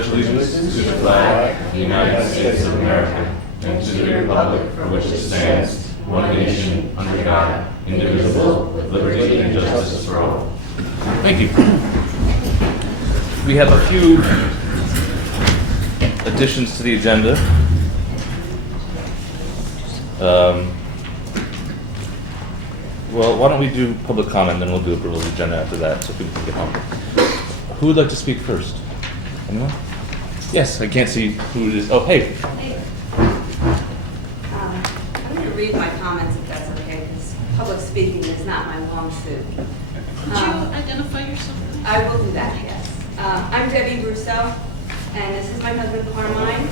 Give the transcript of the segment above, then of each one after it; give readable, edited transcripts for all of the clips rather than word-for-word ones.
Allegiance to the flag of the United States of America and to the republic for which it stands, one nation, under God, indivisible, with liberty and justice for all. Thank you. We have a few additions to the agenda. Well, why don't we do public comment, then we'll do approval of the agenda after that, so people can get home. Who would like to speak first? Anyone? Yes, I can't see who it is. Oh, hey. I'm going to read my comments if that's okay, because public speaking is not my long suit. Could you identify yourself? I will do that, yes. I'm Debbie Russo, and this is my husband Carmine.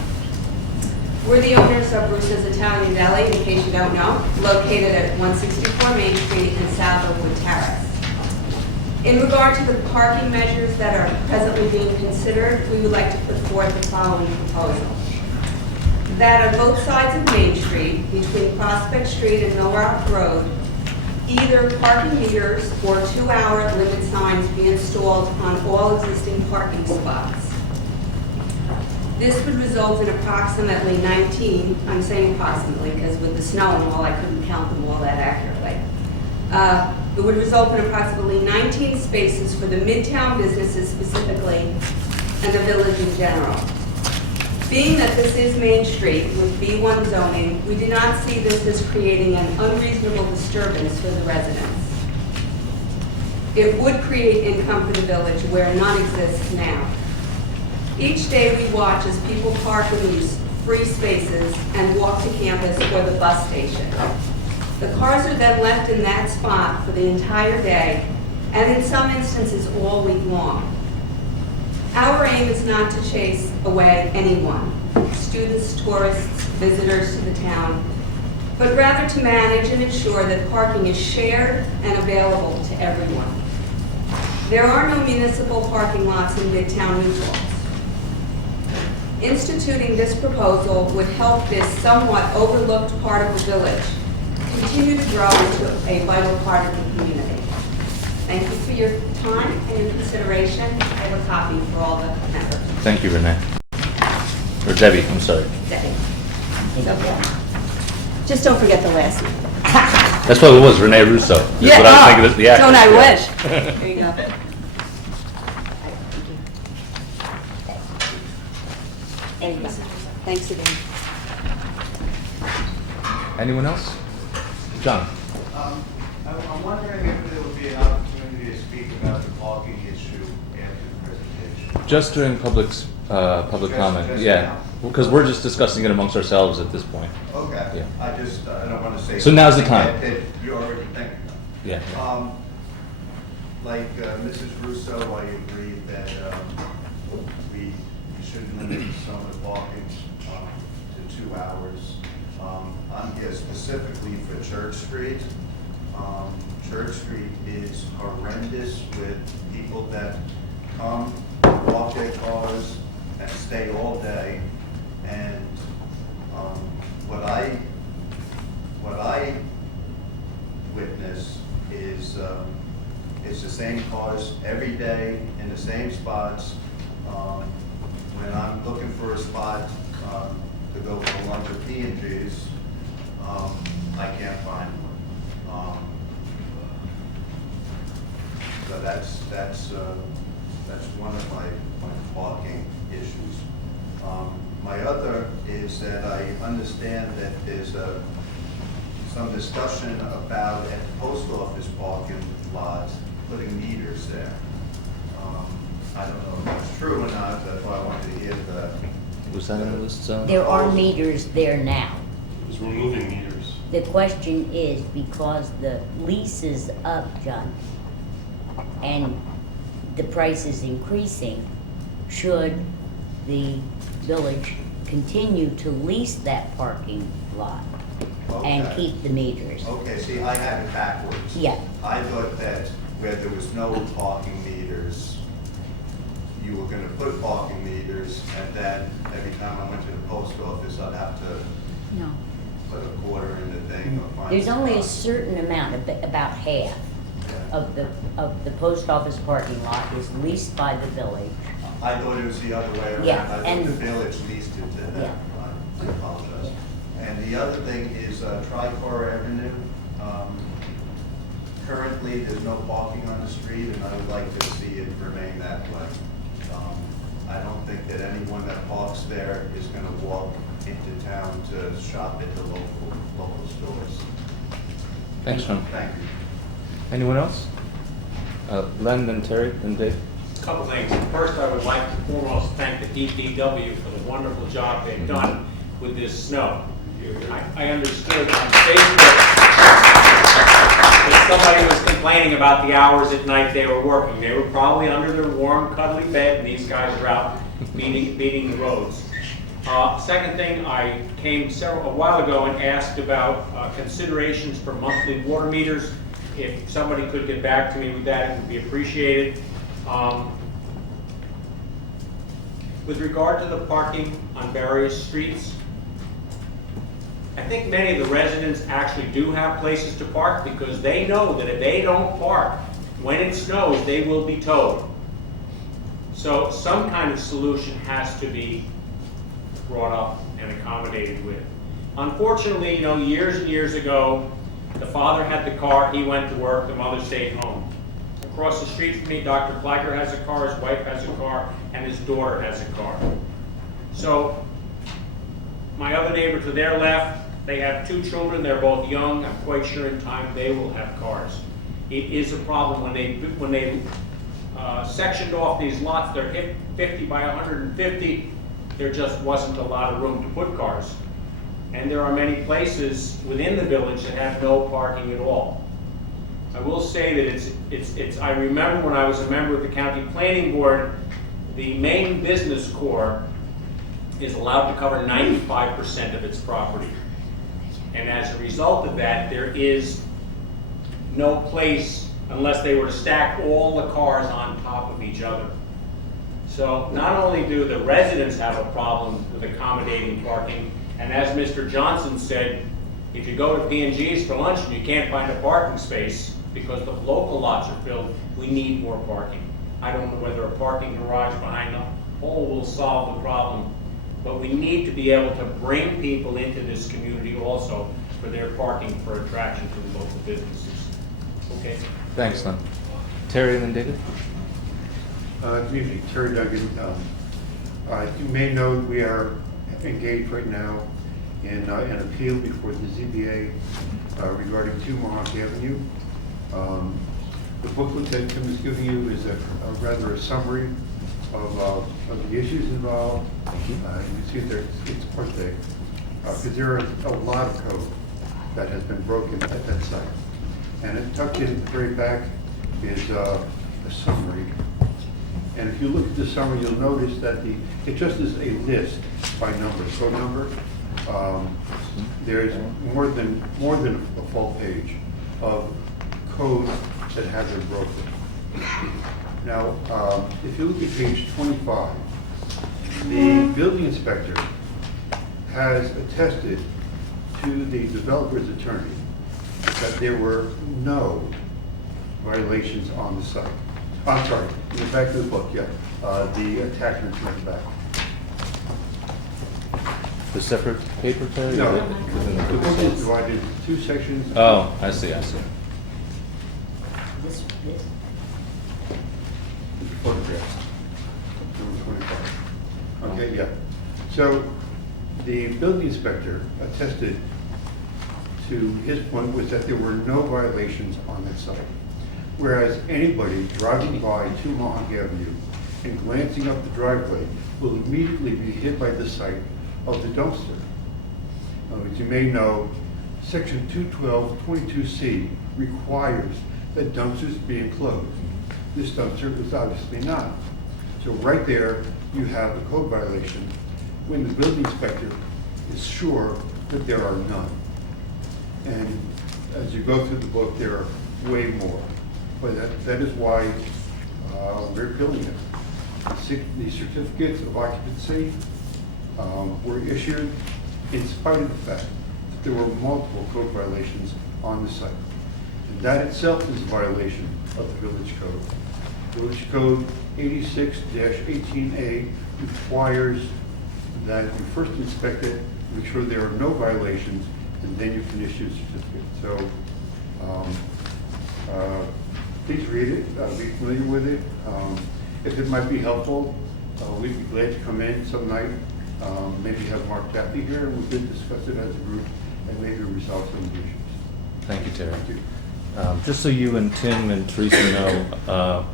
We're the owners of Russo's Italian Deli, in case you don't know, located at 164 Main Street in South Oakwood Terrace. In regard to the parking measures that are presently being considered, we would like to put forth the following proposal. That on both sides of Main Street, between Prospect Street and Mill Rock Road, either parking meters or 2-hour limit signs be installed on all existing parking spots. This would result in approximately 19, I'm saying approximately because with the snow and all, I couldn't count them all that accurately. It would result in approximately 19 spaces for the Midtown businesses specifically and the village in general. Being that this is Main Street with B1 zoning, we do not see this as creating an unreasonable disturbance for the residents. It would create income for the village where none exists now. Each day we watch as people park in these free spaces and walk to campus or the bus station. The cars are then left in that spot for the entire day, and in some instances all week long. Our aim is not to chase away anyone, students, tourists, visitors to the town, but rather to manage and ensure that parking is shared and available to everyone. There are no municipal parking lots in Midtown New Paltz. Instituting this proposal would help this somewhat overlooked part of the village continue to grow into a vital part of the community. Thank you for your time and your consideration. I have a copy for all the members. Thank you, Renee. Or Debbie, I'm sorry. Debbie. Just don't forget the last name. That's what it was, Renee Russo. Is Yeah, what I was thinking of the actress. don't I Yeah. wish. There you go. Anyway, thanks again. Anyone else? John? I'm wondering if there would be an opportunity to speak about the parking issue after the presentation. Just during public comment, Just yeah. now? Because we're just discussing it amongst ourselves at this point. Okay. Yeah. I don't want to say. So now's the something time. that you already think. Yeah. Like Mrs. Russo, I agree that we shouldn't limit some of the parking to 2 hours. I'm here specifically for Church Street. Church Street is horrendous with people that come, walk their cars, and stay all day. And what I witness is it's the same cars every day in the same spots. When I'm looking for a spot to go for lunch at P&G's, I can't find one. So that's one of my parking issues. My other is that I understand that there's some discussion about at the post office parking lot putting meters there. I don't know if that's true or not. That's why I wanted to hear the. Was that on the list? There are meters there now. It's removing meters. The question is, because the lease is up, John, and the price is increasing, should the village continue to lease that parking lot and Okay. keep the meters? Okay, see, I had it backwards. Yeah. I thought that where there was no parking meters, you were gonna put parking meters, and then every time I went to the post office, I'd have to No. put a quarter in the thing or find. There's only a spot. certain amount, about half, of the post office parking lot is leased by the village. I thought it was the other way around. Yeah, I thought and- the village leased it to them. I apologize. And the other thing is Tricor Avenue. Currently, there's no parking on the street, and I would like to see it remain that way. I don't think that anyone that parks there is going to walk into town to shop at the local stores. Thanks, Sean. Thank you. Anyone else? Len, then Terry, then Dave. Couple things. First, I would like to foremost thank the DPW for the wonderful job they've done with this snow. I understood on Facebook that somebody was complaining about the hours at night they were working. They were probably under their warm, cuddly bed, and these guys are out beating the roads. Second thing, I came a while ago and asked about considerations for monthly water meters. If somebody could get back to me with that, it would be appreciated. With regard to the parking on various streets, I think many of the residents actually do have places to park because they know that if they don't park, when it snows, they will be towed. So some kind of solution has to be brought up and accommodated with. Unfortunately, years and years ago, the father had the car, he went to work, the mother stayed home. Across the street from me, Dr. Flecker has a car, his wife has a car, and his daughter has a car. So my other neighbor to their left, they have 2 children, they're both young, I'm quite sure in time they will have cars. It is a problem when they sectioned off these lots, they're 50 by 150, there just wasn't a lot of room to put cars. And there are many places within the village that have no parking at all. I will say that I remember when I was a member of the county planning board, the main business core is allowed to cover 95% of its property. And as a result of that, there is no place, unless they were to stack all the cars on top of each other. So not only do the residents have a problem with accommodating parking, and as Mr. Johnson said, if you go to P&G's for lunch and you can't find a parking space because the local lots are filled, we need more parking. I don't know whether a parking garage behind the pole will solve the problem, but we need to be able to bring people into this community also for their parking for attraction to the local businesses. Okay. Thanks, Len. Terry, and then David. Good evening, Terry Duggan. You may know we are engaged right now in an appeal before the ZBA regarding 2 Mohawk Avenue. The booklet that Tim is giving you is rather a summary of the issues involved. You can see there it's quite big because there is a lot of code that has been broken at that site. And it tucked in at the very back is a summary. And if you look at the summary, you'll notice that it just is a list by number, code number. There's more than a full page of code that has been broken. Now, if you look at page 25, the building inspector has attested to the developer's attorney that there were no violations on the site. I'm sorry, in the back of the book, yeah, the attachments in the back. The separate paper, Terry? No, Within the book is divided into 2 sections. Oh, I see. This, Photographs. Number 25. Okay, yeah. So the building inspector attested to his point was that there were no violations on that site. Whereas anybody driving by 2 Mohawk Avenue and glancing up the driveway will immediately be hit by the sight of the dumpster. As you may know, Section 212.22c requires that dumpsters be enclosed. This dumpster was obviously not. So right there, you have a code violation when the building inspector is sure that there are none. And as you go through the book, there are way more. But that is why we're appealing it. The certificates of occupancy were issued in spite of the fact that there were multiple code violations on the site. And that itself is a violation of the village code. The village code 86-18A requires that you first inspect it, make sure there are no violations, and then you can issue a certificate. So, please read it, be familiar with it. If it might be helpful, we'd be glad to come in some night, maybe have Mark Jaffe here, and we could discuss it as a group and maybe resolve some of the issues. Thank you, Terry. Thank you. Just so you and Tim and Teresa know,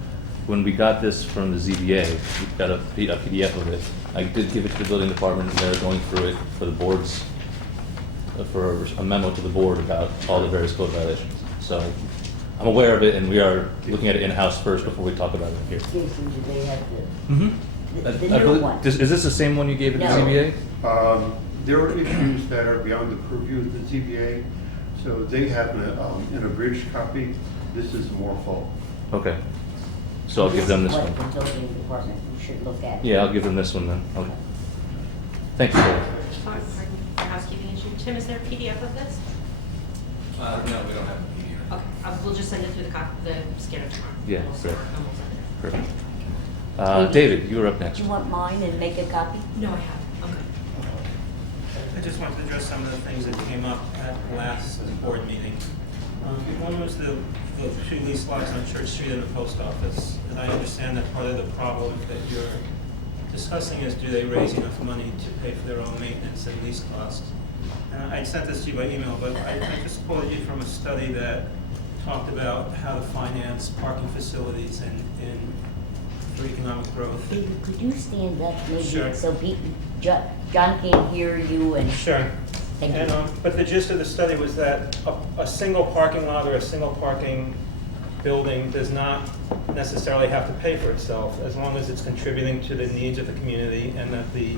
when we got this from the ZBA, we got a PDF of it. I did give it to the building department, and they're going through it for the boards, for a memo to the board about all the various code violations. So I'm aware of it, and we are looking at it in-house first before we talk about it here. Jason, do they have Mm-hmm. the new one? Is this the same one you gave it to No. ZBA? There are issues that are beyond the purview of the ZBA, so they have an abridged copy. This is more full. Okay. So I'll give them this What one. the building department should look at. Yeah, I'll give them this one then. Okay. Thank you, Terry. Pardon me, for housekeeping issue. Tim, is there a PDF of this? No, we don't have a PDF. Okay, we'll just send it through the scanner tomorrow. Yeah, We'll great. send it. Perfect. Maybe- David, you were up next. Do you want mine and make a copy? No, I haven't. Okay. I just wanted to address some of the things that came up at the last board meeting. One was the two lease lots on Church Street and the post office. And I understand that part of the problem that you're discussing is, do they raise enough money to pay for their own maintenance and lease costs? I sent this to you by email, but I just quoted you from a study that talked about how to finance parking facilities for economic growth. David, could you stand up maybe Sure. so John can hear you and, Sure. thank you. But the gist of the study was that a single parking lot or a single parking building does not necessarily have to pay for itself, as long as it's contributing to the needs of the community, and that the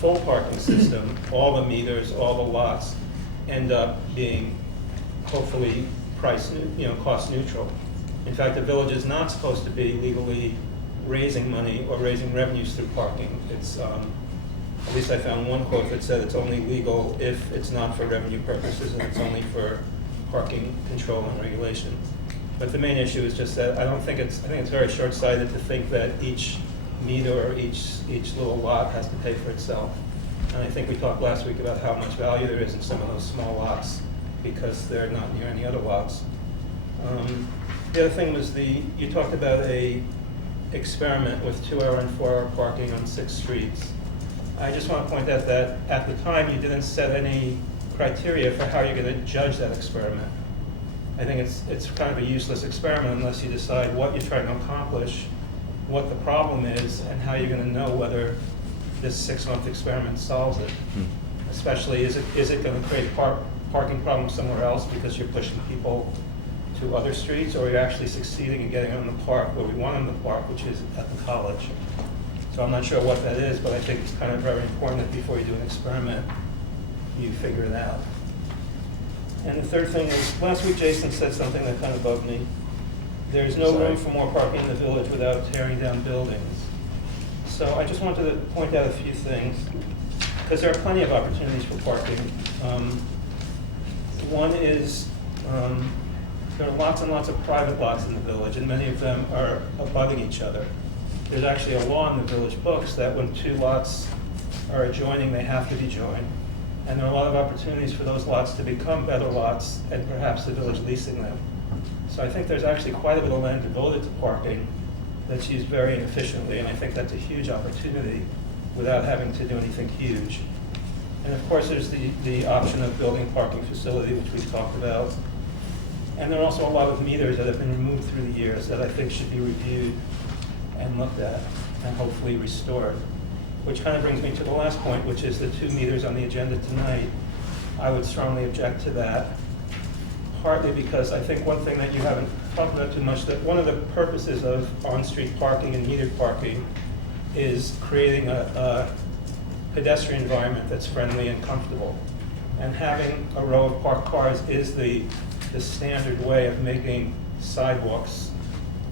full parking system, all the meters, all the lots, end up being hopefully cost neutral. In fact, the village is not supposed to be legally raising money or raising revenues through parking. It's, at least I found one quote that said it's only legal if it's not for revenue purposes and it's only for parking control and regulation. But the main issue is just that I think it's very short-sighted to think that each meter or each little lot has to pay for itself. And I think we talked last week about how much value there is in some of those small lots because they're not near any other lots. The other thing was you talked about a experiment with 2-hour and 4-hour parking on 6 streets. I just want to point out that at the time you didn't set any criteria for how you're going to judge that experiment. I think it's kind of a useless experiment unless you decide what you're trying to accomplish, what the problem is, and how you're going to know whether this 6-month experiment solves it. Especially, is it going to create parking problems somewhere else because you're pushing people to other streets, or you're actually succeeding in getting them to park where we want them to park, which is at the college. So I'm not sure what that is, but I think it's kind of very important that before you do an experiment, you figure it out. And the third thing is, last week Jason said something that kind of bugged me. There's no room for more parking in the village without tearing down buildings. So I just wanted to point out a few things, because there are plenty of opportunities for parking. One is, there are lots and lots of private lots in the village, and many of them are abutting each other. There's actually a law in the village books that when 2 lots are adjoining, they have to be joined. And there are a lot of opportunities for those lots to become better lots, and perhaps the village leasing them. So I think there's actually quite a bit of land devoted to parking that's used very inefficiently, and I think that's a huge opportunity without having to do anything huge. And of course, there's the option of building a parking facility, which we've talked about. And there are also a lot of meters that have been removed through the years that I think should be reviewed and looked at and hopefully restored. Which kind of brings me to the last point, which is the 2 meters on the agenda tonight. I would strongly object to that, partly because I think one thing that you haven't talked about too much, that one of the purposes of on-street parking and metered parking is creating a pedestrian environment that's friendly and comfortable. And having a row of parked cars is the standard way of making sidewalks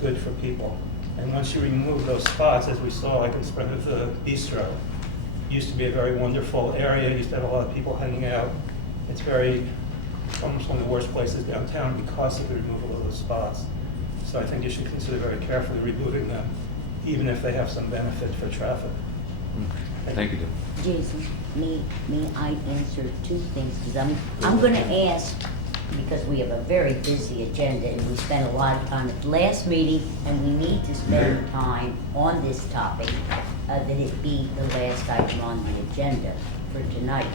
good for people. And once you remove those spots, as we saw, like in front of the bistro, used to be a very wonderful area, used to have a lot of people hanging out. It's almost one of the worst places downtown because of the removal of those spots. So I think you should consider very carefully removing them. even if they have some benefit for traffic. Thank you, Jim. Jason, may I answer two things? Because I'm gonna ask, because we have a very busy agenda and we spent a lot of time at the last meeting, and we need to spend time on this topic, that it be the last item on the agenda for tonight.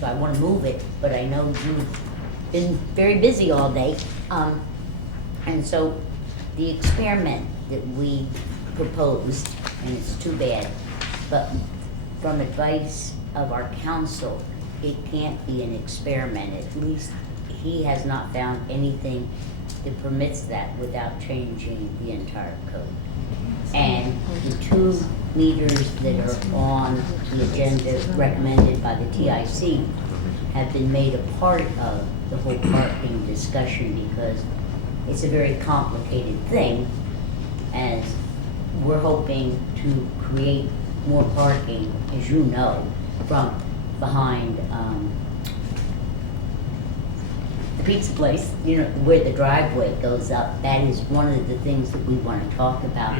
So I wanna move it, but I know you've been very busy all day. And so the experiment that we proposed, and it's too bad, but from advice of our counsel, it can't be an experiment. At least he has not found anything that permits that without changing the entire code. And the 2 meters that are on the agenda recommended by the TIC have been made a part of the whole parking discussion, because it's a very complicated thing, as we're hoping to create more parking, as you know, from behind the pizza place, you know, where the driveway goes up. That is one of the things that we want to talk about,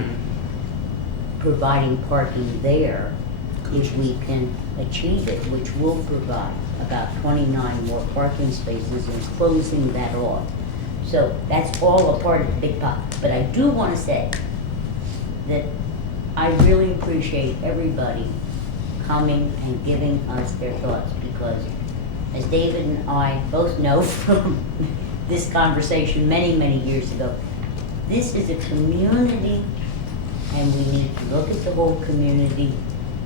providing parking there if we can achieve it, which will provide about 29 more parking spaces and closing that off. So that's all a part of the big pot. But I do want to say that I really appreciate everybody coming and giving us their thoughts, because as David and I both know from this conversation many, many years ago, this is a community, and we need to look at the whole community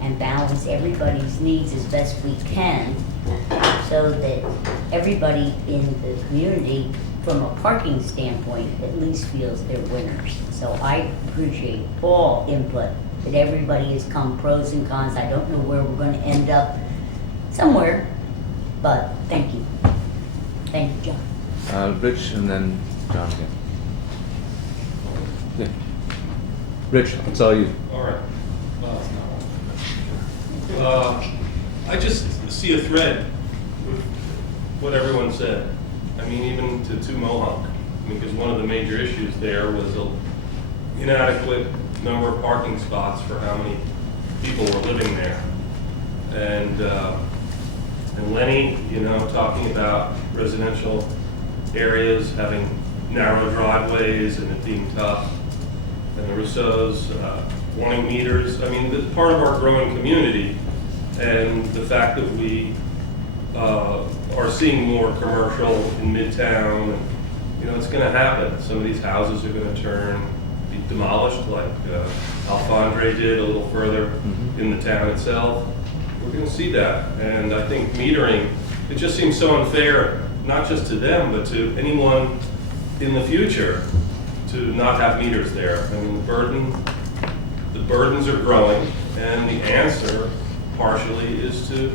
and balance everybody's needs as best we can, so that everybody in the community, from a parking standpoint, at least feels they're winners. So I appreciate all input, that everybody has come, pros and cons. I don't know where we're gonna end up, somewhere, but thank you. Thank you, John. Rich, and then John again. Yeah. Rich, it's all you. All right. I just see a thread with what everyone said. I mean, even to Mohawk, because one of the major issues there was an inadequate number of parking spots for how many people were living there. And Lenny, you know, talking about residential areas having narrow driveways and it being tough. And the Rousseaus wanting meters. I mean, that's part of our growing community, and the fact that we are seeing more commercial in Midtown, and, you know, it's going to happen. Some of these houses are going to be demolished, like Alfondre did a little further in the town itself. We're going to see that, and I think metering, it just seems so unfair, not just to them, but to anyone in the future, to not have meters there. I mean, the burdens are growing, and the answer partially is to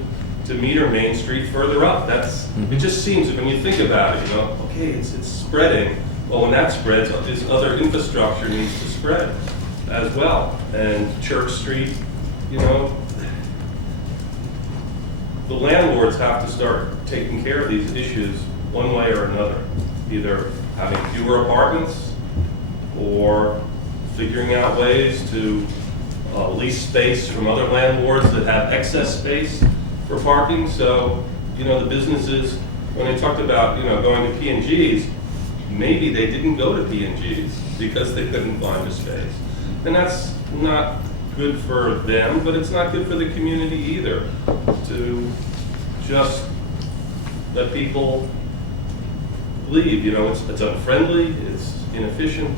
meter Main Street further up. It just seems, when you think about it, you know, okay, it's spreading. Well, when that spreads, this other infrastructure needs to spread as well. And Church Street, you know, the landlords have to start taking care of these issues one way or another, either having fewer apartments or figuring out ways to lease space from other landlords that have excess space for parking. So, you know, the businesses, when they talked about, you know, going to P&Gs, maybe they didn't go to P&Gs because they couldn't find a space. And that's not good for them, but it's not good for the community either, to just let people leave. You know, it's unfriendly, it's inefficient,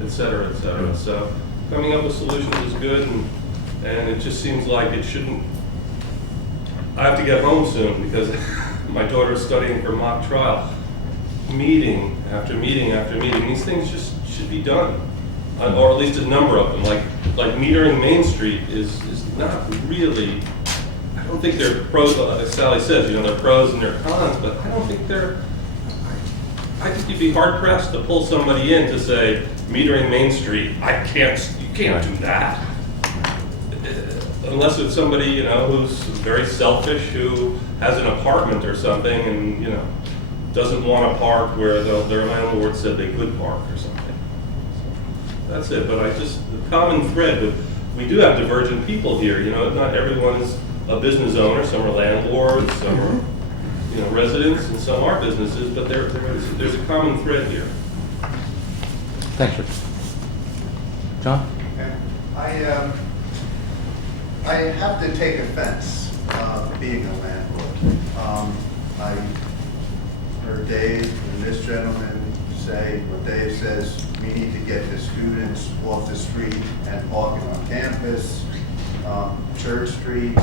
et cetera, et cetera. So coming up with solutions is good, and it just seems like it shouldn't. I have to get home soon because my daughter's studying for mock trial. Meeting after meeting after meeting, these things just should be done, or at least a number of them. Like metering Main Street is not really. I don't think they're pros. As Sally says, you know, they're pros and they're cons, but I don't think they're. I think you'd be hard pressed to pull somebody in to say metering Main Street. You can't do that. Unless it's somebody, you know, who's very selfish, who has an apartment or something, and, you know, doesn't want to park where their landlord said they could park or something. So that's it. But the common thread with we do have divergent people here, you know, not everyone is a business owner, some are landlords, some are, you know, residents, and some are businesses, but there's a common thread here. Thanks, Rich. John? Okay. I have to take offense being a landlord. I heard Dave and this gentleman say what Dave says, we need to get the students off the street and parking on campus. Church Street,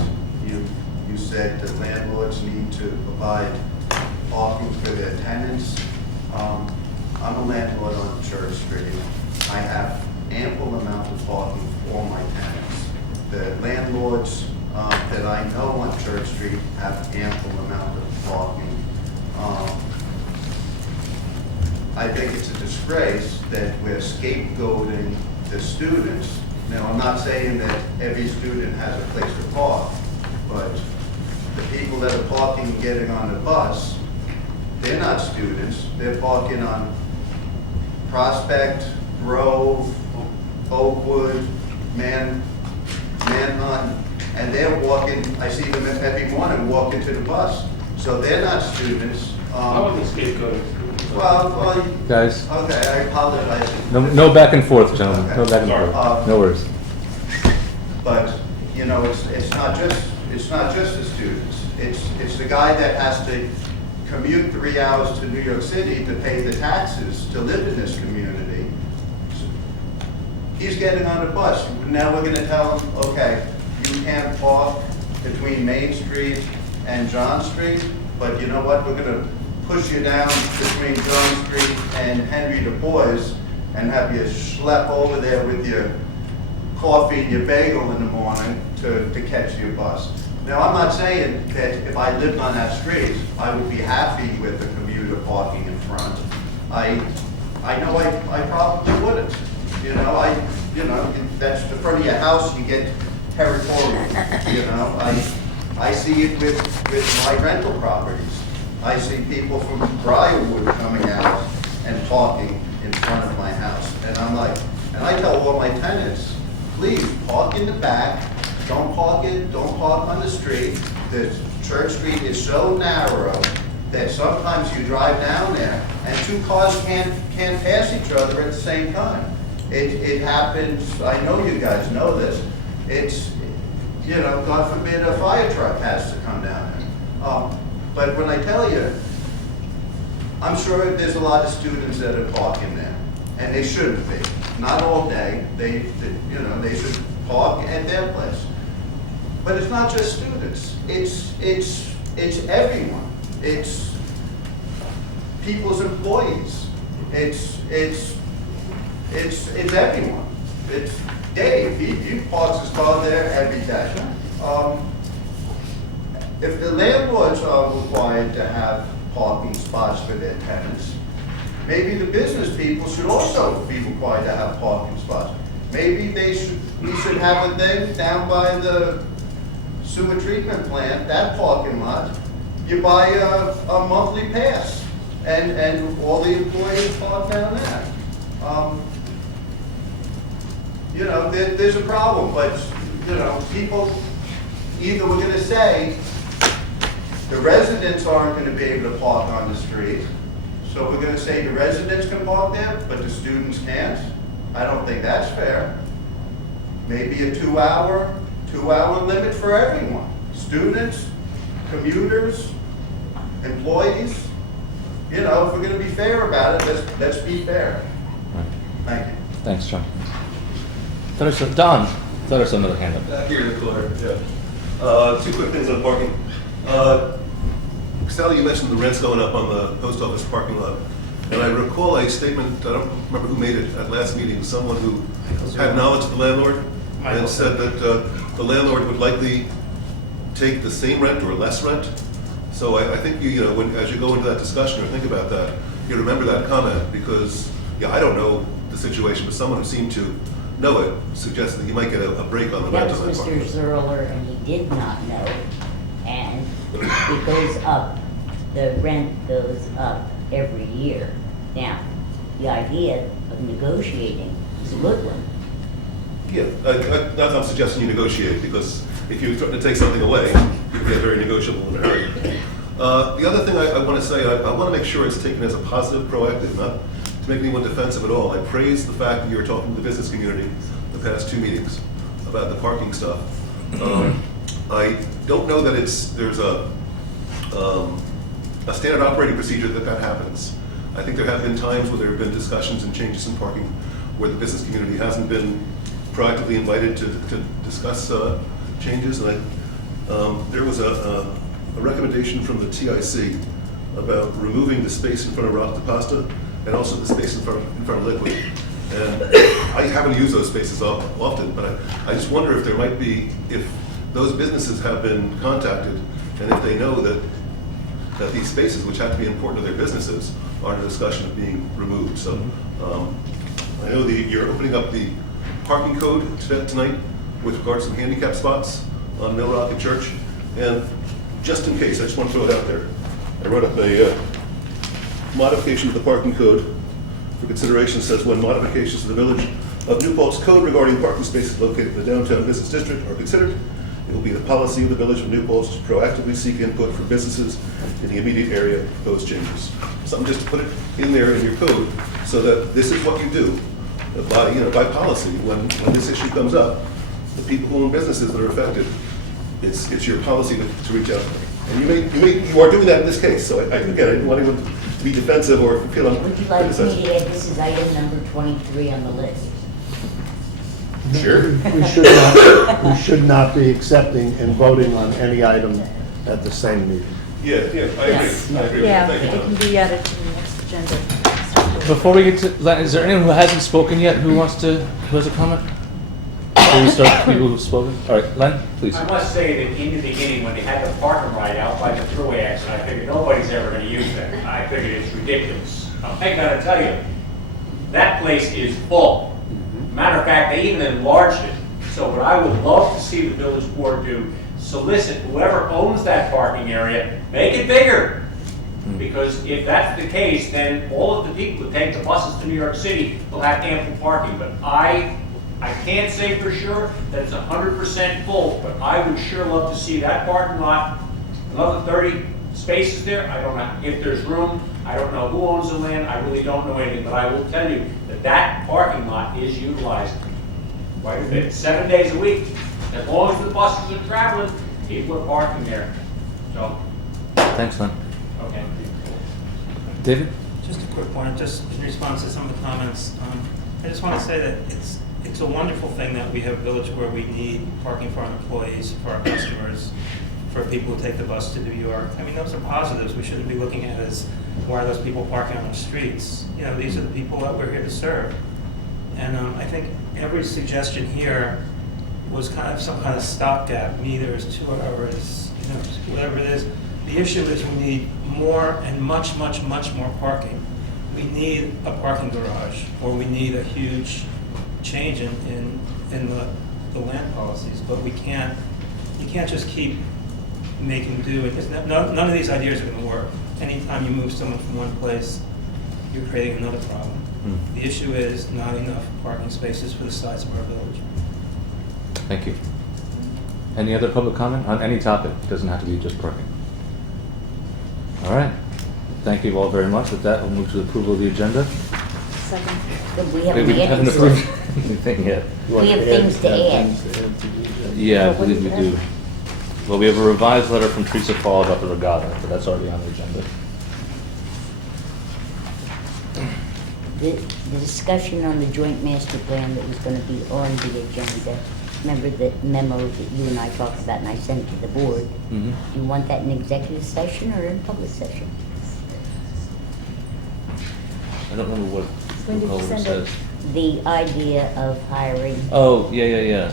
you said the landlords need to provide parking for their tenants. I'm a landlord on Church Street. I have ample amount of parking for my tenants. The landlords that I know on Church Street have ample amount of parking. I think it's a disgrace that we're scapegoating the students. Now, I'm not saying that every student has a place to park, but the people that are parking and getting on the bus, they're not students. They're parking on Prospect, Grove, Oakwood, Manhunt, and they're walking, I see them every morning walking to the bus. So they're not students. I wasn't scapegoating. Well, Guys, okay, I apologize. no back and forth, gentlemen. No back and Sorry. forth. No worries. But, you know, it's not just the students. It's the guy that has to commute 3 hours to New York City to pay the taxes to live in this community. He's getting on a bus. Now we're gonna tell him, okay, you can't park between Main Street and John Street, but you know what, we're gonna push you down between John Street and Henry Du Bois and have you schlep over there with your coffee and your bagel in the morning to catch your bus. Now, I'm not saying that if I lived on that street, I would be happy with the commuter parking in front. I know I probably wouldn't. You know, that's the front of your house, you get territorial, you know. I see it with my rental properties. I see people from Briarwood coming out and parking in front of my house. And I'm like, and I tell all my tenants, please park in the back, don't park on the street. The Church Street is so narrow that sometimes you drive down there and two cars can't pass each other at the same time. It happens, I know you guys know this. It's, you know, God forbid a fire truck has to come down there. But when I tell you, I'm sure there's a lot of students that are parking there, and they shouldn't be. Not all day. They should park at their place. But it's not just students. It's everyone. It's people's employees. It's everyone. It's Dave. He parks his car there every day. If the landlords are required to have parking spots for their tenants, maybe the business people should also be required to have parking spots. Maybe we should have a thing down by the sewer treatment plant, that parking lot. You buy a monthly pass, and all the employees park down there. You know, there's a problem, but you know, people either we're going to say the residents aren't going to be able to park on the street, so we're going to say the residents can park there, but the students can't. I don't think that's fair. Maybe a two-hour limit for everyone. Students, commuters, employees. You know, if we're going to be fair about it, let's be fair. Thank you. Thanks, John. Don, there's another hand up. Back here in the corner, yeah. Two quick things on parking. Sally, you mentioned the rents going up on the post office parking lot. And I recall a statement, I don't remember who made it at last meeting, someone who had knowledge of the landlord and said that the landlord would likely take the same rent or less rent. So I think you know, as you go into that discussion or think about that, you remember that comment because, yeah, I don't know the situation, but someone who seemed to know it suggested that you might get a break on the That rent. was on that Mr. Zerler, and he did not know. And it goes up, the rent goes up every year. Now, the idea of negotiating is a good one. Yeah, I'm suggesting you negotiate, because if you threaten to take something away, you can get very negotiable in a hurry. The other thing I want to say, I want to make sure it's taken as a positive, proactive, not to make anyone defensive at all. I praise the fact that you're talking to the business community the past 2 meetings about the parking stuff. I don't know that there's a standard operating procedure that happens. I think there have been times where there have been discussions and changes in parking where the business community hasn't been proactively invited to discuss changes. And there was a recommendation from the TIC about removing the space in front of Rock the Pasta and also the space in front of Liquid. And I happen to use those spaces often, but I just wonder if there might be, if those businesses have been contacted and if they know that these spaces, which have to be important to their businesses, are in a discussion of being removed. So I know you're opening up the parking code tonight with regards to handicap spots on Mill Rock and Church. And just in case, I just want to throw it out there. I wrote up a modification of the parking code for consideration. It says, when modifications to the Village of New Paltz code regarding parking spaces located in the downtown business district are considered, it will be the policy of the Village of New Paltz to proactively seek input from businesses in the immediate area of proposed changes. Something just to put it in there in your code so that this is what you do by policy when this issue comes up. The people who own businesses that are affected, it's your policy to reach out to them. And you are doing that in this case. So I didn't want anyone to be defensive or feel I'm Would you like me to add, this is item number 23 on the list? Sure. We should not be accepting and voting on any item at the same meeting. Yeah, I agree. I agree. Yeah, Thank you. it can be added to the next agenda. Before we get to, is there anyone who hasn't spoken yet who has a comment? Before we start, people who've spoken? All right, Len, please. I must say that in the beginning, when they had the parking right out by the thruway exit, I figured nobody's ever going to use that. I figured it's ridiculous. I gotta tell you, that place is full. Matter of fact, they even enlarged it. So what I would love to see the village board do, solicit whoever owns that parking area, make it bigger. Because if that's the case, then all of the people that take the buses to New York City will have ample parking. But I can't say for sure that it's 100% full, but I would sure love to see that parking lot, another 30 spaces there. I don't know if there's room. I don't know who owns the land. I really don't know anything, but I will tell you that that parking lot is utilized quite a bit, 7 days a week. As long as the buses are traveling, people are parking there. So, Thanks, Len. okay. David? Just a quick point, just in response to some of the comments. I just want to say that it's a wonderful thing that we have a village where we need parking for our employees, for our customers, for people who take the bus to New York. I mean, those are positives. We shouldn't be looking at as why are those people parking on the streets. You know, these are the people that we're here to serve. And I think every suggestion here was kind of some kind of stopgap, meters, 2 hours, you know, whatever it is. The issue is we need more and much more parking. We need a parking garage, or we need a huge change in the land policies. But you can't just keep making do. None of these ideas are going to work. Anytime you move someone from one place, you're creating another problem. The issue is not enough parking spaces for the size of our village. Thank you. Any other public comment on any topic? It doesn't have to be just parking. All right. Thank you all very much. With that, we'll move to the approval of the agenda. Second. But we We haven't haven't added approved to it. anything yet. We have things to add. Yeah, I believe we do. Well, we have a revised letter from Teresa Fall about the regatta, but that's already on the agenda. The discussion on the joint master plan that was going to be on the agenda, remember the memo that you and I talked about and I sent to the board? Mm-hmm. Do you want that in executive session or in public session? I don't remember what When did you it send says. it? The idea of hiring, Oh, yeah.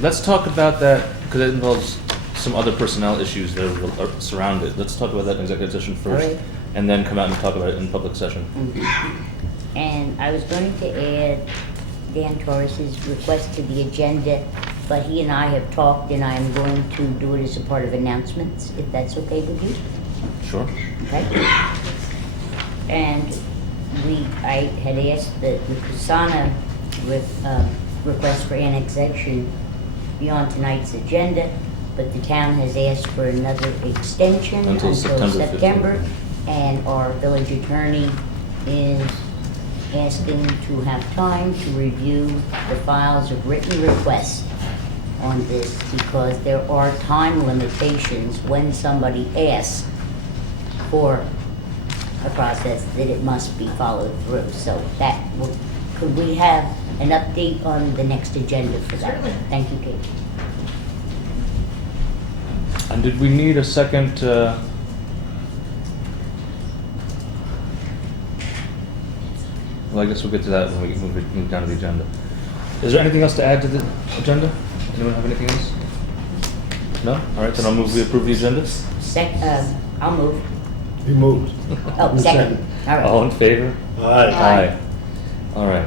Let's talk about that, because it involves some other personnel issues that are surrounded. Let's talk about that in executive session first, All right. and then come out and talk about it in public session. and I was going to add Dan Torres's request to the agenda, but he and I have talked and I'm going to do it as a part of announcements, if that's okay with you. Sure. Okay. And I had asked that the Kasana request for annexation be on tonight's agenda, but the town has asked for another extension Until until September September, and our village attorney is asking to have time to review the files of written requests on this, because there are time limitations when somebody asks for a process that it must be followed through. So could we have an update on the next agenda for that? Certainly. Thank you, Kate. And did we need a second, well, I guess we'll get to that when we move down to the agenda. Is there anything else to add to the agenda? Anyone have anything else? No? All right, then we approve the agenda. I'll move. He moved. Oh, second. All right. All in favor? Aye. Aye. All right.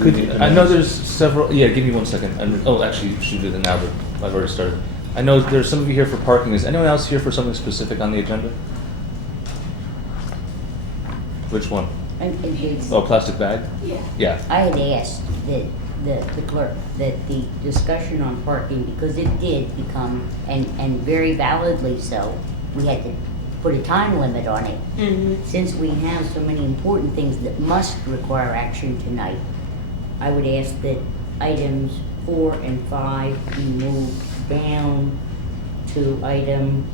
Could you, I know there's several, yeah, give me 1 second. Actually, you should do that now, but I've already started. I know there's some of you here for parking. Is anyone else here for something specific on the agenda? Which one? Oh, plastic bag? Yeah. Yeah. I had asked the clerk that the discussion on parking, because it did become, and very validly so, we had to put a time limit on it. Mm-hmm. Since we have so many important things that must require action tonight, I would ask that items 4 and 5 be moved down to item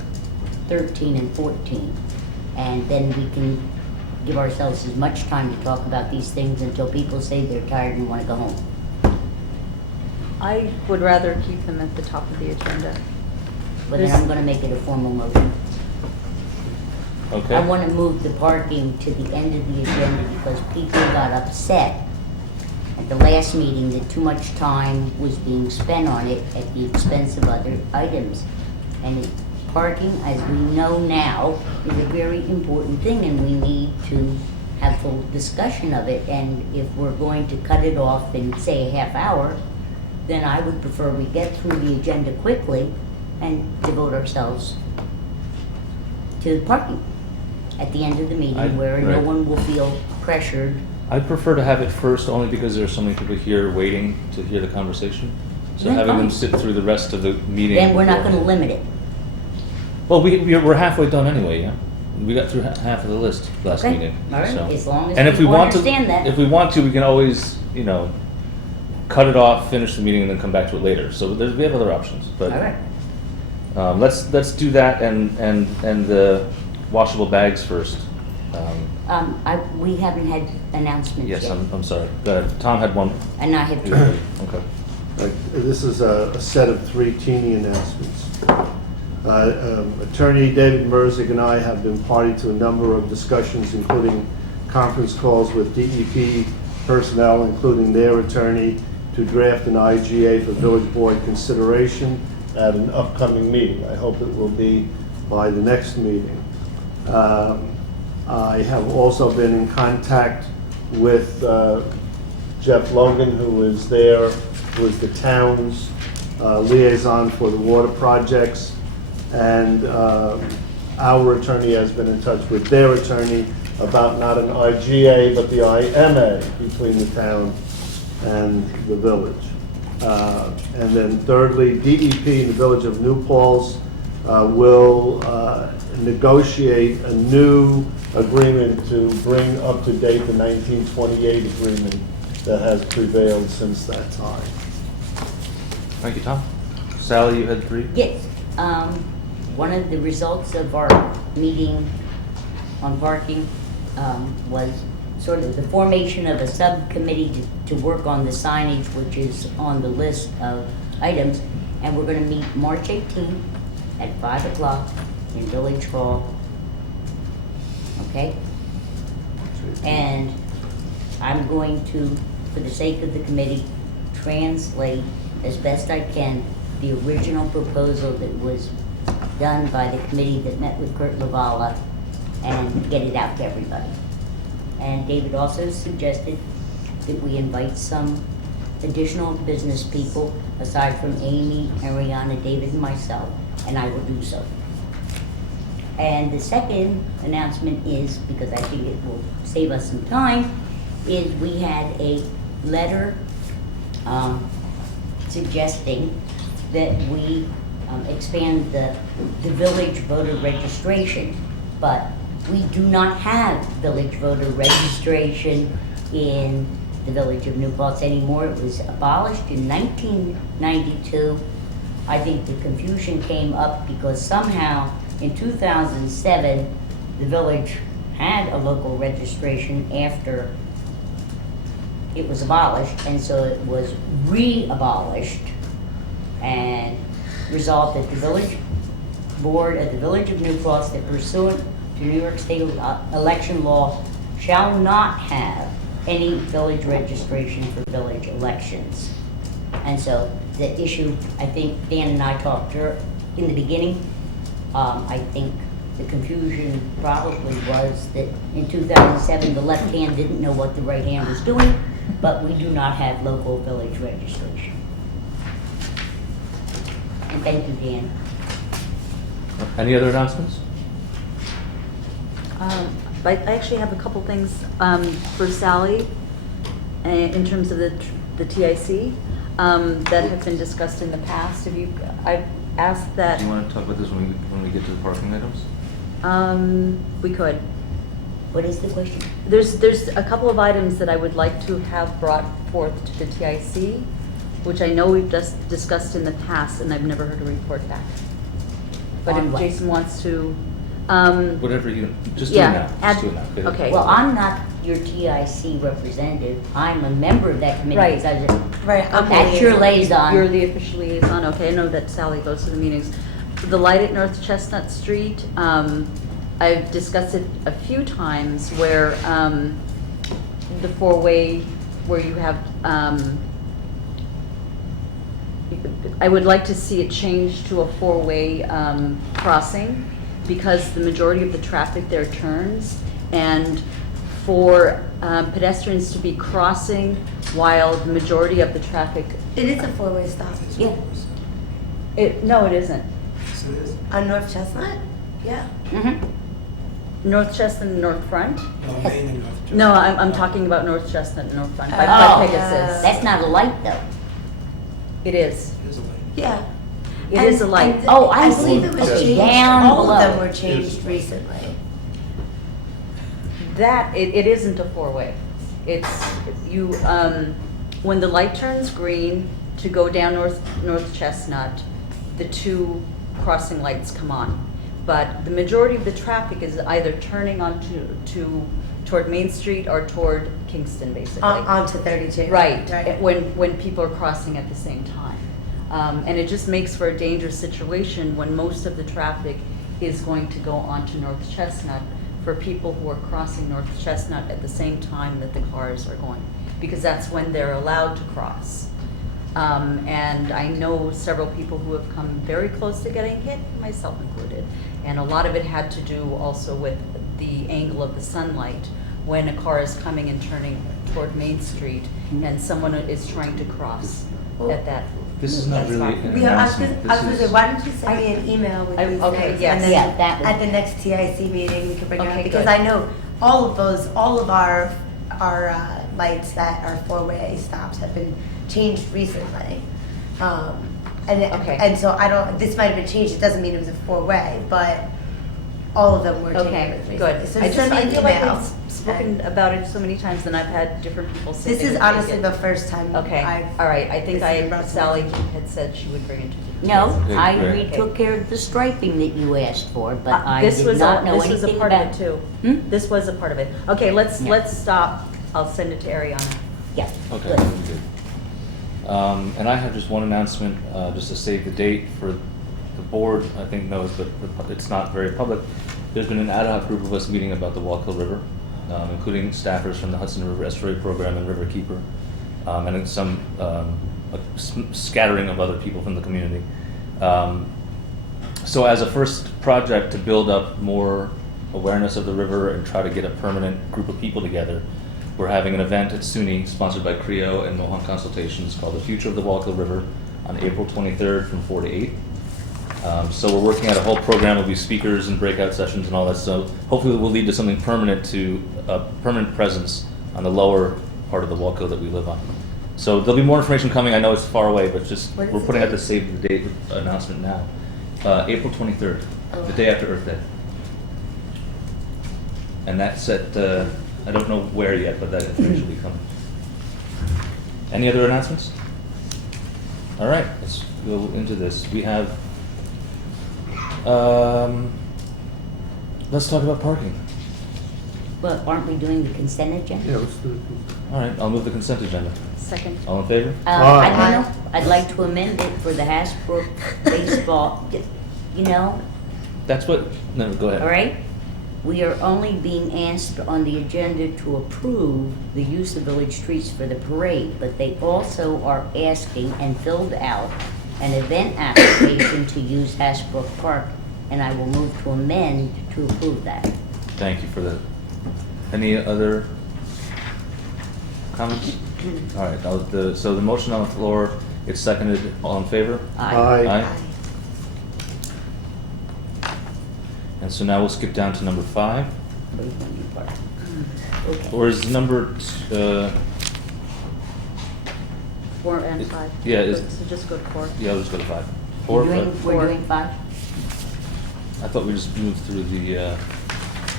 13 and 14. And then we can give ourselves as much time to talk about these things until people say they're tired and want to go home. I would rather keep them at the top of the agenda. But then I'm gonna make it a formal motion. Okay. I wanna move the parking to the end of the agenda because people got upset at the last meeting that too much time was being spent on it at the expense of other items. And parking, as we know now, is a very important thing, and we need to have full discussion of it. And if we're going to cut it off in, say, a half hour, then I would prefer we get through the agenda quickly and devote ourselves to parking at the end of the meeting, where no right. one will feel pressured. I prefer to have it first only because there are so many people here waiting to hear the conversation. So Then having them fine. sit through the rest of the meeting. Then we're not before- gonna limit it. Well, we're halfway done anyway, yeah? We got through half of the list last Okay, meeting. all right, so. as long as And if we people want to, understand that. if we want to, we can always, cut it off, finish the meeting, and then come back to it later. So we have other options, but. All right. Let's do that and the washable bags first. We haven't had announcements yet. Yes, I'm sorry. Go ahead. Tom had one. And I have two. Okay. This is a set of 3 teeny announcements. Attorney David Merzick and I have been party to a number of discussions, including conference calls with DEP personnel, including their attorney, to draft an IGA for village board consideration at an upcoming meeting. I hope it will be by the next meeting. I have also been in contact with Jeff Logan, who is there, who is the town's liaison for the water projects, and our attorney has been in touch with their attorney about not an IGA, but the IMA between the town and the village. And then thirdly, DEP in the village of New Paltz will negotiate a new agreement to bring up to date the 1928 agreement that has prevailed since that time. Thank you, Tom. Sally, you had 3? Yes, one of the results of our meeting on parking was sort of the formation of a subcommittee to work on the signage, which is on the list of items. And we're gonna meet March 18th at 5 o'clock in Village Hall. Okay? And I'm going to, for the sake of the committee, translate as best I can the original proposal that was done by the committee that met with Kurt Lavala and get it out to everybody. And David also suggested that we invite some additional business people aside from Amy, Ariana, David, and myself, and I will do so. And the second announcement is, because I think it will save us some time, is we had a letter suggesting that we expand the village voter registration. But we do not have village voter registration in the village of New Paltz anymore. It was abolished in 1992. I think the confusion came up because somehow in 2007, the village had a local registration after it was abolished, and so it was re-abolished and resolved that the village board of the village of New Paltz, that pursuant to New York State election law, shall not have any village registration for village elections. And so the issue, I think Dan and I talked in the beginning, I think the confusion probably was that in 2007, the left hand didn't know what the right hand was doing, but we do not have local village registration. And thank you, Dan. Any other announcements? I actually have a couple things for Sally in terms of the TIC that have been discussed in the past. I've asked that. Do you want to talk about this when we get to the parking items? We could. What is the question? There's a couple of items that I would like to have brought forth to the TIC, which I know we've just discussed in the past, and I've never heard a report back. But On if what? Jason wants to, Whatever you, just do it now. Just do it now. okay. Well, I'm not your TIC representative. I'm a member of that committee. Right. Because Right, that's your liaison. You're the official liaison, okay, I know that Sally goes to the meetings. The light at North Chestnut Street, I've discussed it a few times where the four-way, where you have, I would like to see it changed to a four-way crossing, because the majority of the traffic there turns, and for pedestrians to be crossing while the majority of the traffic. It is a four-way stop. Yeah. No, it isn't. On North Chestnut? Yeah. Mm-hmm. North Chestnut and North Front? No, Main and North Chestnut. No, I'm talking about North Chestnut and North Front, by Oh, Pegasus. that's not a light though. It is. It is a light. Yeah. It is a light. And Oh, I believe see. it was Okay, changed. down All of them below. were changed recently. That, it isn't a four-way. It's, you, when the light turns green to go down North Chestnut, the two crossing lights come on. But the majority of the traffic is either turning toward Main Street or toward Kingston, basically. Onto 32. Right, when people are crossing at the same time. And it just makes for a dangerous situation when most of the traffic is going to go onto North Chestnut for people who are crossing North Chestnut at the same time that the cars are going, because that's when they're allowed to cross. And I know several people who have come very close to getting hit, myself included. And a lot of it had to do also with the angle of the sunlight when a car is coming and turning toward Main Street and someone is trying to cross at that. This is not That's really fine. an Yeah, I was announcement. gonna This say, is- why don't you send me an email with these Okay, things? yes. And then Yeah, that would- at the next TIC meeting, we can bring it Okay, up, because good. I know all of our lights that are four-way stops have been changed recently. Okay. And so this might have been changed, it doesn't mean it was a four-way, but all of them were changed Okay, recently. good. So I just send me I an feel like email. we've spoken about it so many times, and I've had different people say. This they is would take honestly it. the first time Okay, I've. all right, I think this is Russell. Sally had said she would bring it to the. No, Okay, I great. took care of the striping that you asked for, but I This did was not know This was a anything part about. of it too. Hmm? This was a part of it. Okay, let's Yeah. stop. I'll send it to Ariana. Yeah, Okay, good. very good. And I have just one announcement, just to save the date for the board, I think knows, but it's not very public. There's been an ad hoc group of us meeting about the Wallkill River, including staffers from the Hudson River Estuary Program and Riverkeeper, and then some a scattering of other people from the community. So as a first project to build up more awareness of the river and try to get a permanent group of people together, we're having an event at SUNY sponsored by CREO and Mohawk Consultations called The Future of the Wallkill River on April 23rd from 4 to 8. So we're working out a whole program. There'll be speakers and breakout sessions and all that. So hopefully it will lead to something permanent, to a permanent presence on the lower part of the Walco that we live on. So there'll be more information coming. I know it's far away, but just What is we're the putting out date? the save the date announcement now. April 23rd, the day after Earth Day. And that's at, I don't know where yet, but that information will be coming. Any other announcements? All right, let's go into this. We have, let's talk about parking. But aren't we doing the consent agenda? Yeah, let's do All right, I'll move the consent agenda. Second. All in favor? I don't know, I'd like to amend it for the Hasbrook baseball, you know, That's what, no, go ahead. all right? We are only being asked on the agenda to approve the use of village streets for the parade, but they also are asking and filled out an event application to use Hasbrook Park, and I will move to amend to approve that. Thank you for that. Any other comments? All right, so the motion on the floor, it's seconded, all in favor? Aye. And so now we'll skip down to number 5. Okay. Or is number, 4 and 5. yeah, is- So just go to 4. yeah, let's go to 5. 4, We're doing 5? I thought we just moved through the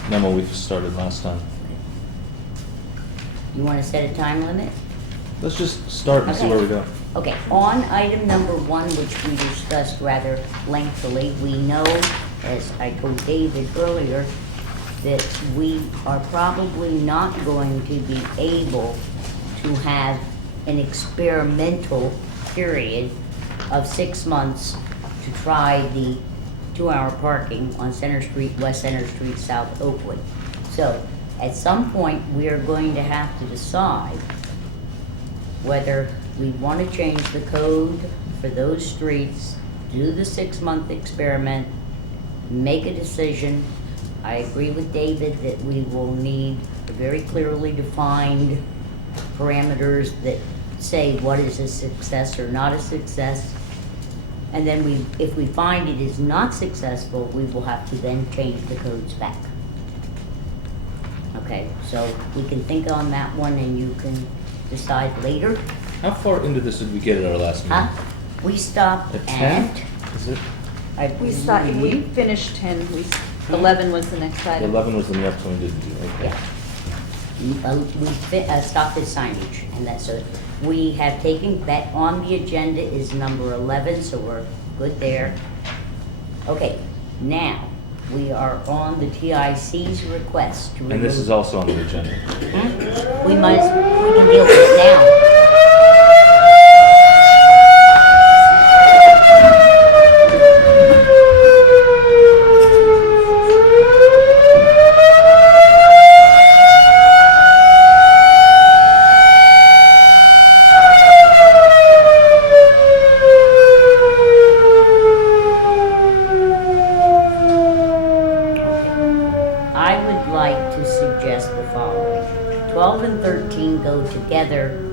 memo we started last time. You wanna set a time limit? Let's just start and see Okay. where we go. Okay, on item number 1, which we discussed rather lengthily, we know, as I told David earlier, that we are probably not going to be able to have an experimental period of 6 months to try the 2-hour parking on Center Street, West Center Street, South Oakwood. So, at some point, we are going to have to decide whether we want to change the code for those streets, do the 6-month experiment, make a decision. I agree with David that we will need very clearly defined parameters that say what is a success or not a success. And then if we find it is not successful, we will have to then change the codes back. Okay, so we can think on that one and you can decide later. How far into this did we get at our last meeting? Huh? We stopped At 10? at, Is it? I We started, we believe- finished 10, 11 was the next item. 11 was the next one we didn't do, okay. Yeah. We stopped at signage, and that's so, we have taken, that on the agenda is number 11, so we're good there. Okay, now, we are on the TIC's request to remove. And this is also on the agenda. We can deal with it now. I would like to suggest the following. 12 and 13 go together.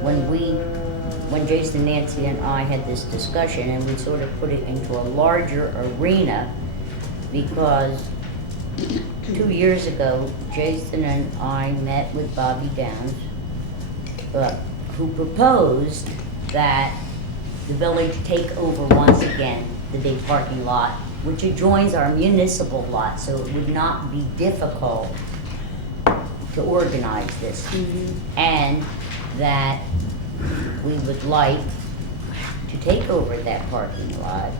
When Jason, Nancy, and I had this discussion, and we sort of put it into a larger arena, because 2 years ago, Jason and I met with Bobby Downs, who proposed that the village take over once again the big parking lot, which adjoins our municipal lot, so it would not be difficult to organize this. And that we would like to take over that parking lot,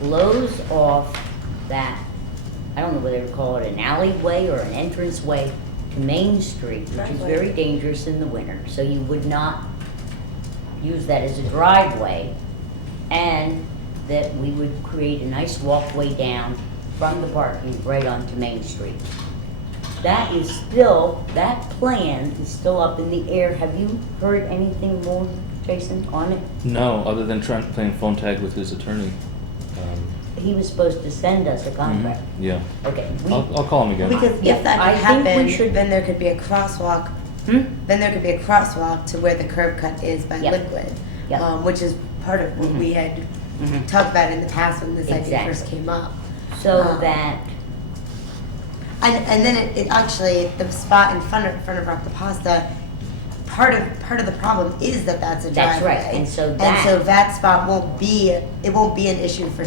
close off that, I don't know whether to call it an alleyway or an entranceway to Main Street, which is very dangerous in the winter, so you would not use that as a driveway, and that we would create a nice walkway down from the parking right onto Main Street. That is still, that plan is still up in the air. Have you heard anything more, Jason, on it? No, other than playing phone tag with his attorney. He was supposed to send us a contract. Yeah. Okay. I'll call him again. Because Yeah, if that I could think we happen, should- then there could be a crosswalk. Then there could be a crosswalk to where the curb cut is by Yep. Liquid, Yep. which is part of what we had Mhm. talked about in the past when this idea first Exactly. came up. So Um, that, And then it actually, the spot in front of Rock the Pasta, part of the problem is that that's a That's driveway. right, and so that spot won't be an issue for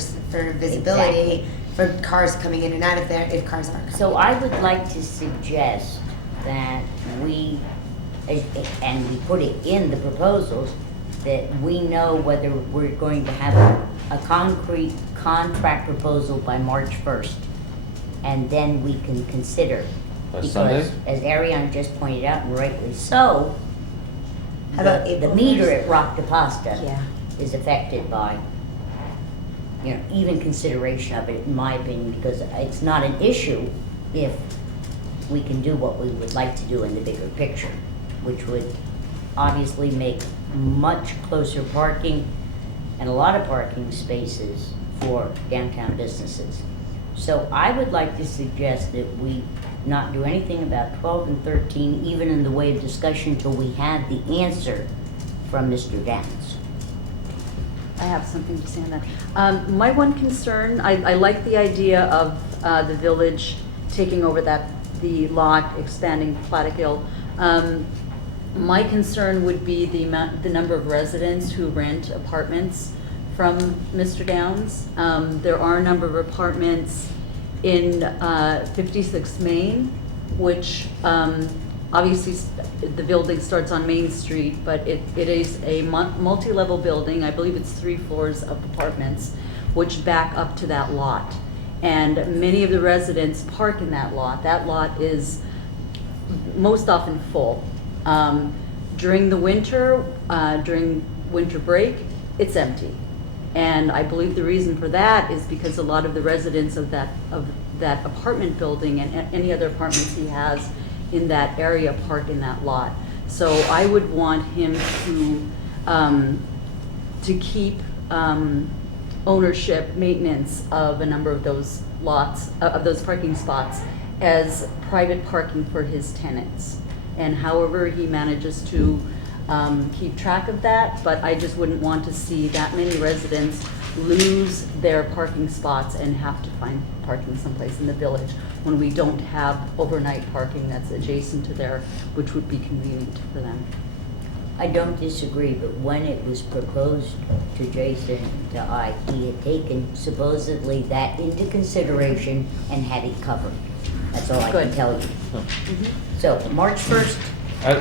visibility Exactly. for cars coming in and out of there if cars aren't coming. so I would like to suggest that we, and we put it in the proposals, that we know whether we're going to have a concrete contract proposal by March 1st. And then we can consider. By Sunday? Because, as Ariane just pointed out, and rightly so, How about the April meter 1st? at Rock the Pasta Yeah. is affected by, even consideration of it, in my opinion, because it's not an issue if we can do what we would like to do in the bigger picture, which would obviously make much closer parking and a lot of parking spaces for downtown businesses. So I would like to suggest that we not do anything about 12 and 13, even in the way of discussion, till we have the answer from Mr. Downs. I have something to say on that. My one concern, I like the idea of the village taking over the lot, expanding Plattekill. My concern would be the number of residents who rent apartments from Mr. Downs. There are a number of apartments in 56 Main, which obviously the building starts on Main Street, but it is a multi-level building. I believe it's 3 floors of apartments, which back up to that lot. And many of the residents park in that lot. That lot is most often full. During the winter, during winter break, it's empty. And I believe the reason for that is because a lot of the residents of that apartment building and any other apartments he has in that area park in that lot. So I would want him to keep ownership, maintenance of a number of those lots, of those parking spots as private parking for his tenants. And however he manages to keep track of that, but I just wouldn't want to see that many residents lose their parking spots and have to find parking someplace in the village when we don't have overnight parking that's adjacent to there, which would be convenient for them. I don't disagree, but when it was proposed to Jason, he had taken supposedly that into consideration and had it covered. That's all I can Good. tell you. Mm-hmm. So, March 1st,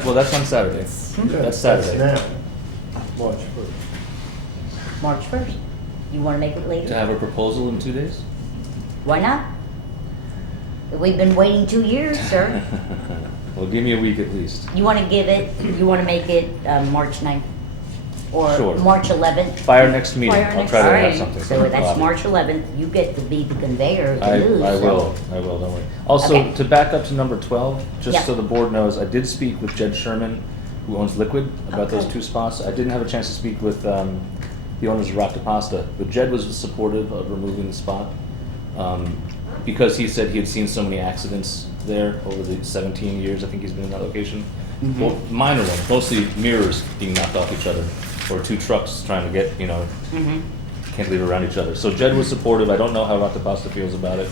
Well, that's on Saturday. That's Saturday. That's now, March 1st. March 1st. You wanna make it To later? have a proposal in 2 days? Why not? We've been waiting 2 years, sir. Well, give me a week at least. You wanna make it March 9th? Or Sure. March 11th? By our next meeting, By our I'll next- try to all have right. something. So for that's Bobby. March 11th, you get to be the conveyor of the I news. so- will, don't worry. Also, Okay. to back up to number 12, just Yeah. so the board knows, I did speak with Jed Sherman, who owns Liquid, about those Okay. 2 spots. I didn't have a chance to speak with the owners of Rock to Pasta, but Jed was supportive of removing the spot, because he said he had seen so many accidents there over the 17 years I think he's been in that location. Mm-hmm. Well, minor ones, mostly mirrors being knocked off each other, or 2 trucks trying to get, Mhm. can't leave around each other. So Jed was supportive. I don't know how Rock to Pasta feels about it,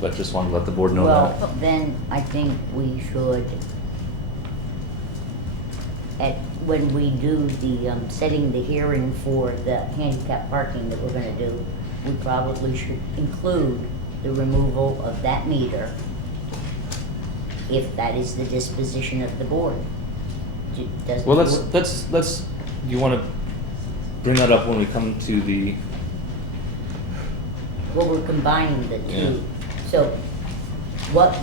but just wanted to let the board know that. Well, then I think we should, when we do the, setting the hearing for the handicap parking that we're gonna do, we probably should include the removal of that meter, if that is the disposition of the board. Does the Well, board- let's, you want to bring that up when we come to the, Well, we're combining the Yeah. two. So what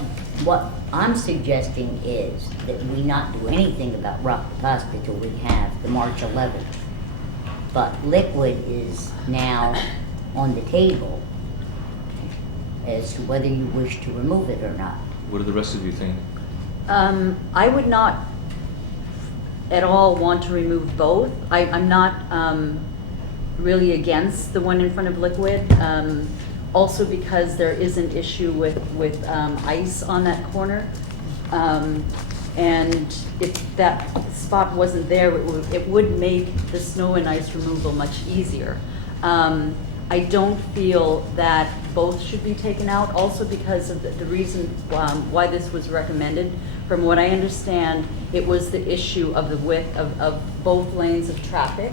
I'm suggesting is that we not do anything about Rock the Pasta till we have the March 11th. But Liquid is now on the table as to whether you wish to remove it or not. what do the rest of you think? I would not at all want to remove both. I'm not really against the one in front of Liquid, also because there is an issue with ice on that corner. And if that spot wasn't there, it would make the snow and ice removal much easier. I don't feel that both should be taken out, also because of the reason why this was recommended. From what I understand, it was the issue of the width of both lanes of traffic.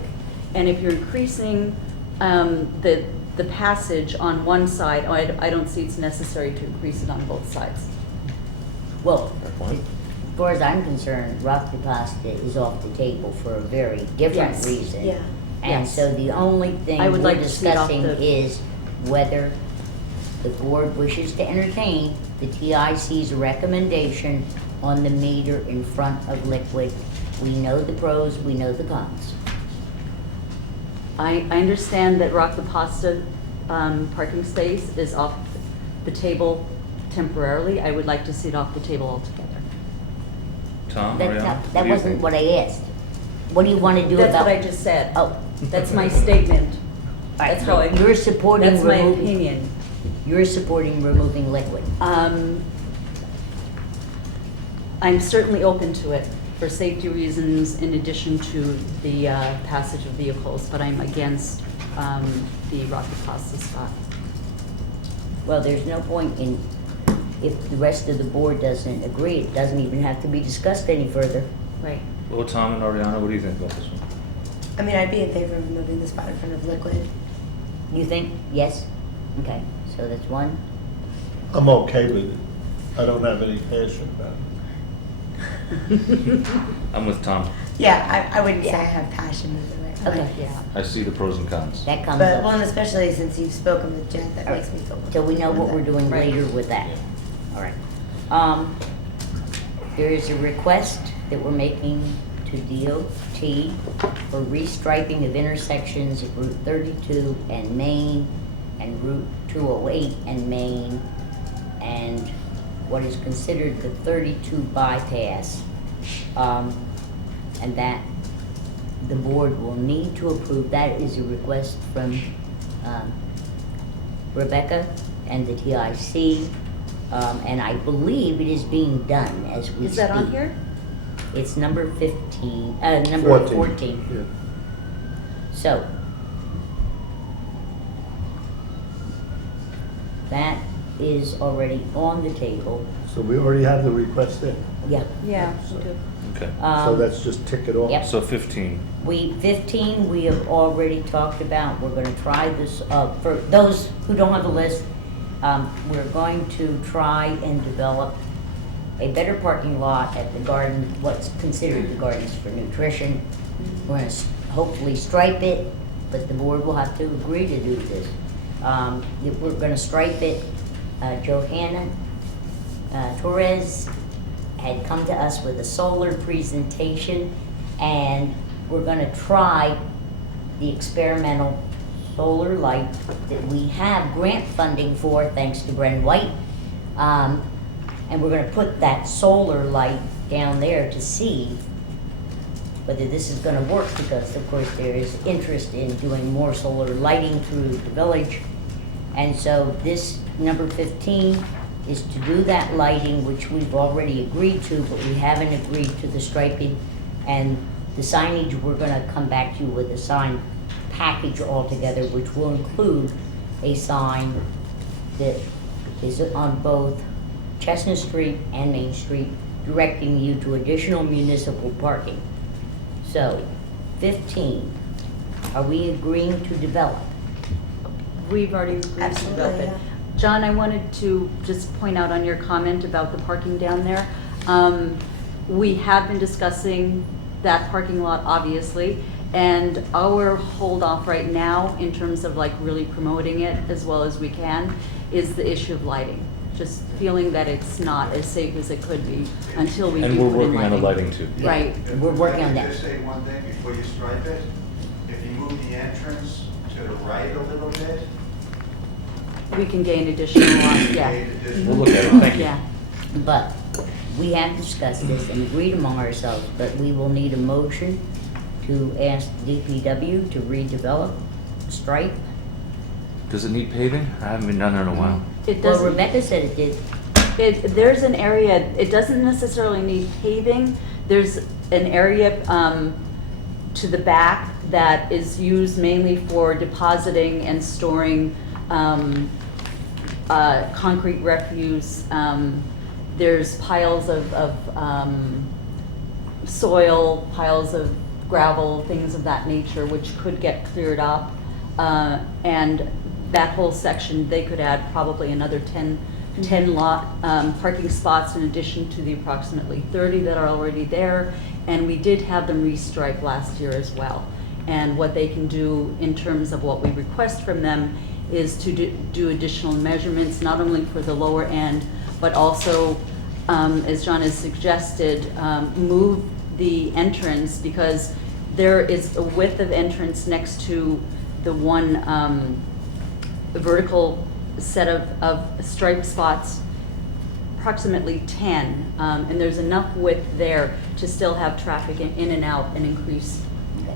And if you're increasing the passage on one side, I don't see it's necessary to increase it on both sides. Well, as far as I'm concerned, Rock the Pasta is off the table for a very different Yes. reason. Yeah. And Yes. so the only thing I would we're like to see it off discussing the- is whether the board wishes to entertain the TIC's recommendation on the meter in front of Liquid. We know the pros, we know the cons. I understand that Rock the Pasta parking space is off the table temporarily. I would like to see it off the table altogether. Tom, That, Ariana, no, what that do you wasn't think? what I asked. What do you want to do That's about? what I just said. Oh. That's my statement. Alright, That's how I. You're supporting That's my removing. opinion. You're supporting removing Liquid. I'm certainly open to it for safety reasons in addition to the passage of vehicles, but I'm against the Rock the Pasta spot. Well, there's no point in, if the rest of the board doesn't agree, it doesn't even have to be discussed any further. Right. Well, Tom and Ariana, what do you think about this one? I mean, I'd be in favor of removing the spot in front of Liquid. You think? Yes? Okay, so that's one. I'm okay with it. I don't have any passion about it. I'm with Tom. Yeah, I wouldn't say I have passion either way. Okay. Yeah. I see the pros and cons. That comes But, well, up. and especially since you've spoken with Jen, that makes me feel. So we know what we're doing Right. later with that. All right. There is a request that we're making to DOT for restriping of intersections of Route 32 and Main and Route 208 and Main and what is considered the 32 bypass. And that the board will need to approve. That is a request from Rebecca and the TIC. And I believe it is being done as we speak. Is that on here? It's number 15, number 14. Yeah. So, that is already on the table. So we already have the request in. Yeah. Yeah, we do. Okay. So let's just tick it off. Yep. So 15. 15, we have already talked about. We're gonna try this, for those who don't have a list, we're going to try and develop a better parking lot at the garden, what's considered the Gardens for Nutrition. We're gonna hopefully stripe it, but the board will have to agree to do this. We're gonna stripe it. Johanna Torres had come to us with a solar presentation, and we're gonna try the experimental solar light that we have grant funding for, thanks to Bren White. And we're gonna put that solar light down there to see whether this is gonna work, because of course there is interest in doing more solar lighting through the village. And so this number 15 is to do that lighting, which we've already agreed to, but we haven't agreed to the striping. And the signage, we're gonna come back to you with a sign package altogether, which will include a sign that is on both Chestnut Street and Main Street, directing you to additional municipal parking. So, 15, are we agreeing to develop? We've already agreed to Absolutely, develop it. yeah. John, I wanted to just point out on your comment about the parking down there. We have been discussing that parking lot, obviously, and our hold off right now, in terms of like really promoting it as well as we can, is the issue of lighting. Just feeling that it's not as safe as it could be until we do And put we're in working on the lighting. lighting too. Right. We're working on Let me that. just say one thing before you stripe it. If you move the entrance to the right a little bit, We can gain additional, yeah. gain additional- We'll look at it. Thank you. Yeah. But we have discussed this and agreed among ourselves, but we will need a motion to ask DPW to redevelop, stripe. Does it need paving? I haven't been down there in a while. It Well, doesn't. Rebecca said it did. There's an area, it doesn't necessarily need paving. There's an area to the back that is used mainly for depositing and storing concrete refuse. There's piles of soil, piles of gravel, things of that nature, which could get cleared up. And that whole section, they could add probably another 10 parking spots in addition to the approximately 30 that are already there. And we did have them restripe last year as well. And what they can do in terms of what we request from them is to do additional measurements, not only for the lower end, but also, as John has suggested, move the entrance, because there is a width of entrance next to the one vertical set of stripe spots, approximately 10, and there's enough width there to still have traffic in and out and increase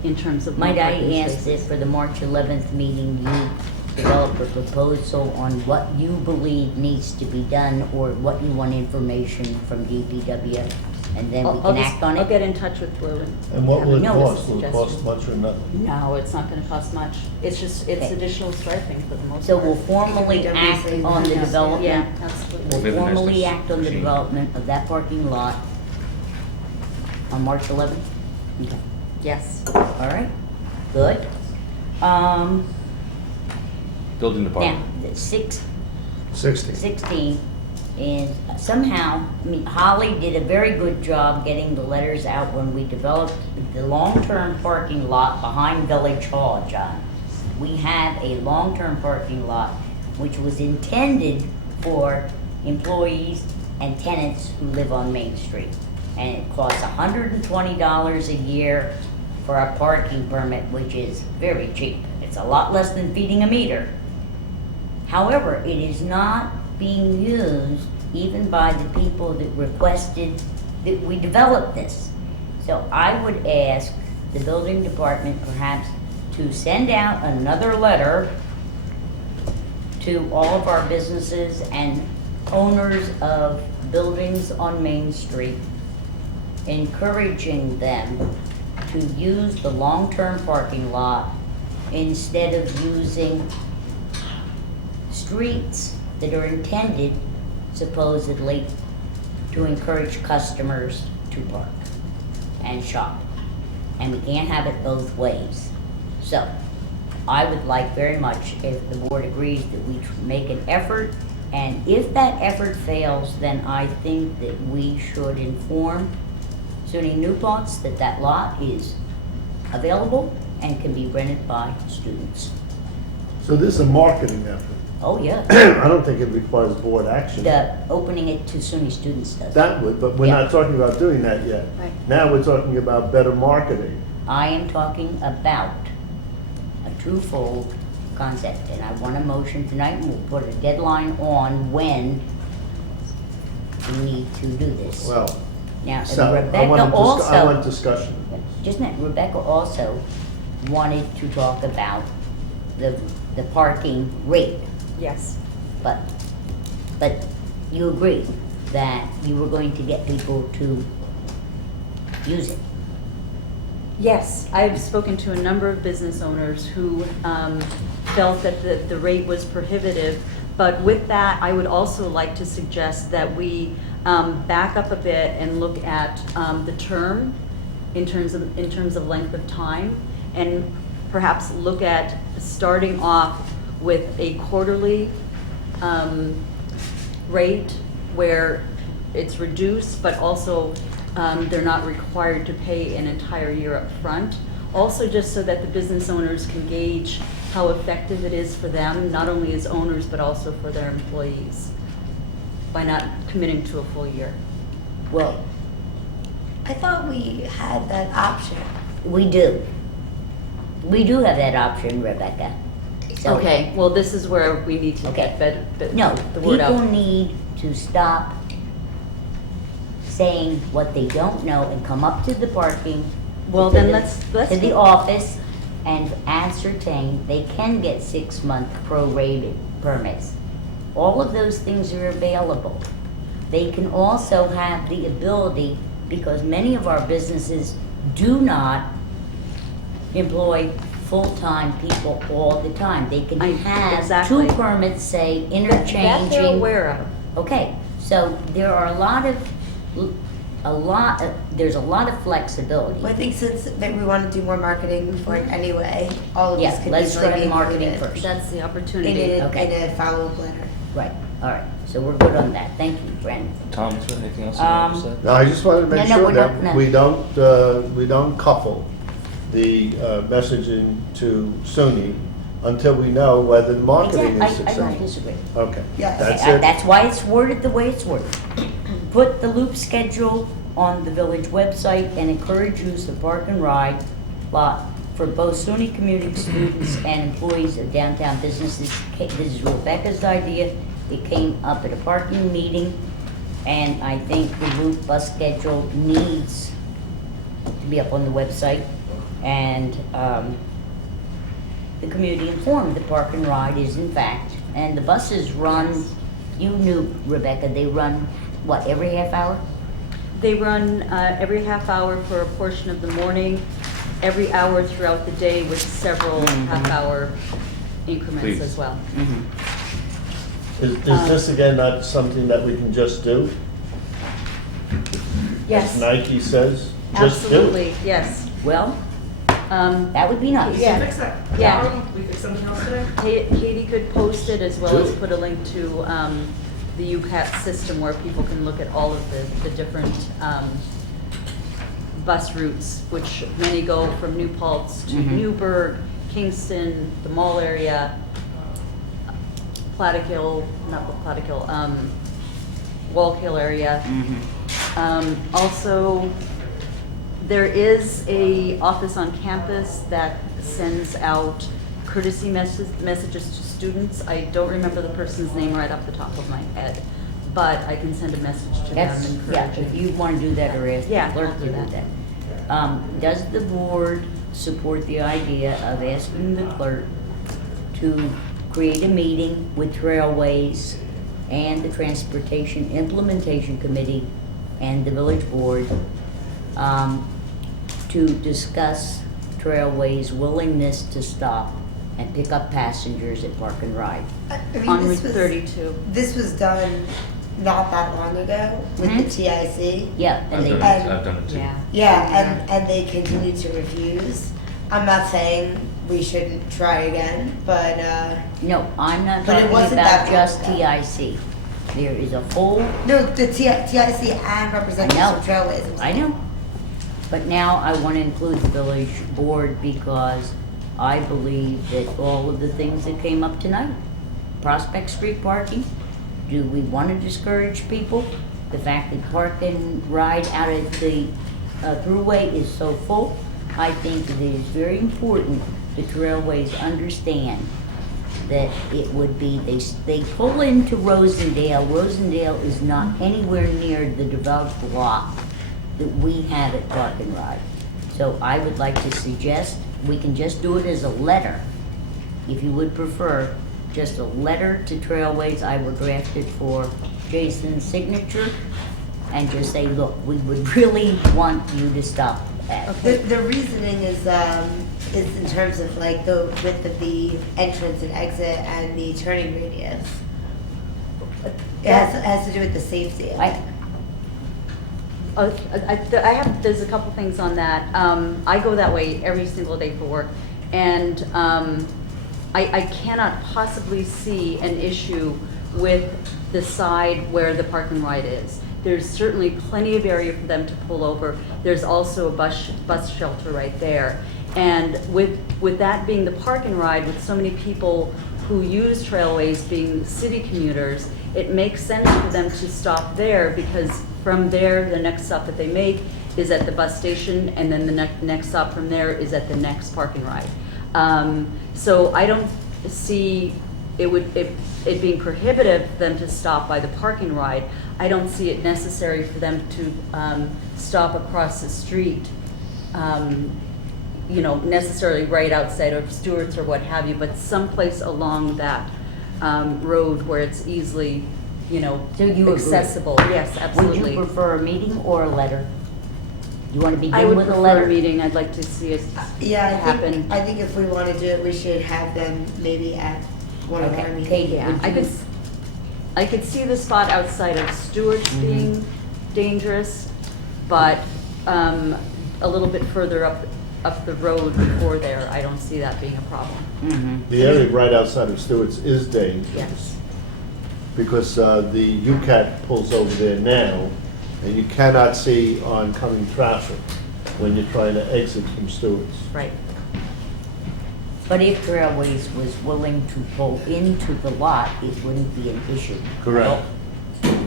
in terms of. Might I parking ask spaces. that for the March 11th meeting, you develop a proposal on what you believe needs to be done, or what you want information from DPW, and then we can act on I'll it? get in touch with Blue and. And what will it No, it's a cost? Will it cost much or nothing? No, it's not gonna cost much. It's just, it's Okay. additional striping for the most So part. we'll formally act on the development? Yeah, absolutely. Maybe We'll next formally is act on the machine. development of that parking lot on March 11th? Okay. Yes. All right, good. Building Now, department. the 60. 16 is somehow, I mean, Holly did a very good job getting the letters out when we developed the long-term parking lot behind Village Hall, John. We have a long-term parking lot which was intended for employees and tenants who live on Main Street. And it costs $120 a year for a parking permit, which is very cheap. It's a lot less than feeding a meter. However, it is not being used even by the people that requested that we develop this. So I would ask the building department perhaps to send out another letter to all of our businesses and owners of buildings on Main Street, encouraging them to use the long-term parking lot instead of using streets that are intended supposedly to encourage customers to park and shop. And we can't have it both ways. So, I would like very much if the board agrees that we make an effort, and if that effort fails, then I think that we should inform SUNY New Paltz that that lot is available and can be rented by students. So this is a marketing effort. Oh, yeah. I don't think it requires board action. The opening it to SUNY students does. That would, but we're Yeah. not talking about doing that yet. Right. Now we're talking about better marketing. I am talking about a twofold concept, and I want a motion tonight, and we'll put a deadline on when we need to do this. Well, Now, so I Rebecca want also, discussion. just a minute, Rebecca also wanted to talk about the parking rate, Yes. but you agreed that you were going to get people to use it. Yes, I've spoken to a number of business owners who felt that the rate was prohibitive. But with that, I would also like to suggest that we back up a bit and look at the term in terms of length of time, and perhaps look at starting off with a quarterly rate where it's reduced, but also they're not required to pay an entire year up front. Also, just so that the business owners can gauge how effective it is for them, not only as owners, but also for their employees, by not committing to a full year. Well, I thought we had that option. we do. We do have that option, Rebecca. So- Okay, well, this is where we need to Okay. get No, the word out. people need to stop saying what they don't know and come up to the parking. Well, to then the- let's. To the office and ascertain they can get 6-month prorated permits. All of those things are available. They can also have the ability, because many of our businesses do not employ full-time people all the time. They can have exactly. 2 permits, say, That they're interchanging. aware of. Okay, so there are there's a lot of flexibility. Well, I think since that we want to do more marketing for it anyway, all of Yeah, this could let's easily try be marketing included first. That's the in opportunity. Okay. a follow-up letter. Right, all right, so we're good on that. Thank you, Brandon. Tom, is there anything else you want to say? No, I just wanted to make No, sure we're that not- we don't couple the messaging to SUNY until we know whether the marketing is I successful. don't disagree. Okay, Yes. that's Okay, it. That's why it's worded the way it's worded. Put the loop schedule on the village website and encourage use of park and ride lot for both SUNY community students and employees of downtown businesses. This is Rebecca's idea. It came up at a parking meeting, and I think the loop bus schedule needs to be up on the website. And the community informed the park and ride is in fact, and the buses run, you knew, Rebecca, they run, what, every half hour? They run every half hour for a portion of the morning, every hour throughout the day with several half-hour increments Please. as well. Is this again not something that we can just do? Yes, As Nike says, just do it. absolutely, yes. Well, that would be nice. Yeah. Fix that. Yeah. We fix something else today? Katie could post it as well Do as it. put a link to the UCAT system where people can look at all of the different bus routes, which many go from New Paltz to Newburgh, Kingston, the mall area, Plattekill, Wallkill area. Also, there is a office on campus that sends out courtesy messages to students. I don't remember the person's name right off the top of my head, but I can send a message to That's, them yeah, encouraging. if you want to do that or ask the Yeah, clerk I'll to do do that. that. Does the board support the idea of asking the clerk to create a meeting with Trailways and the Transportation Implementation Committee and the village board to discuss Trailways' willingness to stop and pick up passengers at Park and Ride? I mean, On Route this was, 32. this was done not that long ago with the TIC. Yeah, and they, I've done it too. Yeah, and they continue to refuse. I'm not saying we shouldn't try again, but no, I'm not But it talking wasn't about that just long TIC. There is a whole, no, the TIC and representatives I know. from Trailways. I know. But now I want to include the village board because I believe that all of the things that came up tonight, Prospect Street parking, do we want to discourage people? The fact that park and ride out of the thruway is so full, I think that it is very important that Trailways understand that it would be, they pull into Rosendale. Rosendale is not anywhere near the developed lot that we have at Park and Ride. So I would like to suggest, we can just do it as a letter, if you would prefer, just a letter to Trailways. I will draft it for Jason's signature and just say, look, we would really want you to stop that. The reasoning is in terms of like the width of the entrance and exit and the turning radius. It has to do with the safety. There's a couple things on that. I go that way every single day for work, and I cannot possibly see an issue with the side where the park and ride is. There's certainly plenty of area for them to pull over. There's also a bus shelter right there. And with that being the park and ride, with so many people who use Trailways being city commuters, it makes sense for them to stop there, because from there, the next stop that they make is at the bus station, and then the next stop from there is at the next park and ride. So I don't see it being prohibitive for them to stop by the park and ride. I don't see it necessary for them to stop across the street, necessarily right outside of Stewart's or what have you, but someplace along that road where it's easily, So you agree? accessible. Yes, absolutely. Would you prefer a meeting or a letter? You wanna I begin would with a prefer a letter? meeting, I'd like to see it Yeah, happen. I think if we want to do it, we should have them maybe at one of our Okay, meetings. Katie, Yeah, would I you- could see the spot outside of Stewart's being dangerous, but a little bit further up the road before there, I don't see that being a problem. Mhm. The area right outside of Stewart's is dangerous. Yes. Because the UCAT pulls over there now, and you cannot see oncoming traffic when you're trying to exit from Stewart's. Right. But if Trailways was willing to pull into the lot, it wouldn't be an issue. Correct.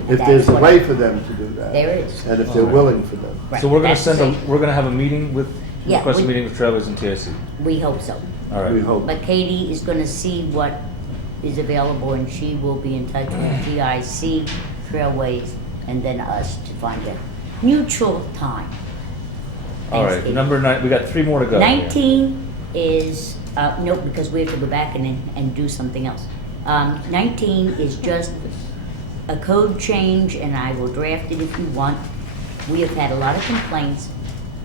If That's there's a what way I- for them to do that. There is. And if they're willing for them. Right, So we're gonna that's send it. we're gonna have a meeting with, Yeah, request a we- meeting with Trailways and TIC. We hope so. All right. We hope. But Katie is gonna see what is available, and she will be in touch with GIC, Trailways, and then us to find a mutual time. All Thanks, right, Katie. number 9, we got 3 more to go. 19 is, nope, because we have to go back and do something else. 19 is just a code change, and I will draft it if you want. We have had a lot of complaints.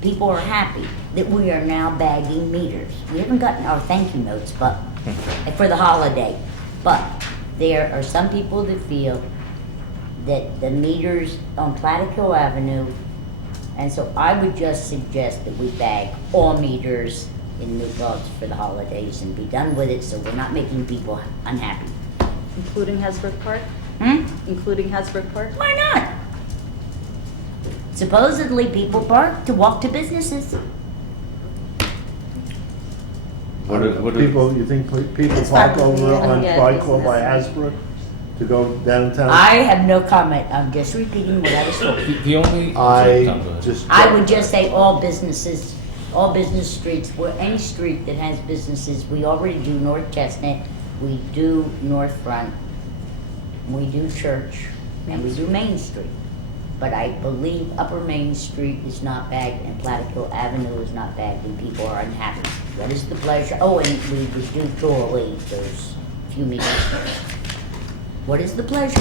People are happy that we are now bagging meters. We haven't gotten our thank you notes, but, for the holiday. But there are some people that feel that the meters on Plattekill Avenue, and so I would just suggest that we bag all meters in New Paltz for the holidays and be done with it, so we're not making people unhappy. Including Hasbrook Park? Hmm? Including Hasbrook Park? Why not? Supposedly, people park to walk to businesses. What do- People, you think people It's park fine with me, over I on don't- Tricor by Yeah, Hasbrook to go downtown? I have no comment, I'm just repeating what I was told. The only. I Tom, go ahead. just. I would just say all businesses, all business streets, where any street that has businesses, we already do North Chestnut, we do North Front, we do Church, and we do Main Street. But I believe Upper Main Street is not bagged and Plattekill Avenue is not bagged and people are unhappy. What is the pleasure? Oh, and we would do Doorway, there's a few meters. What is the pleasure?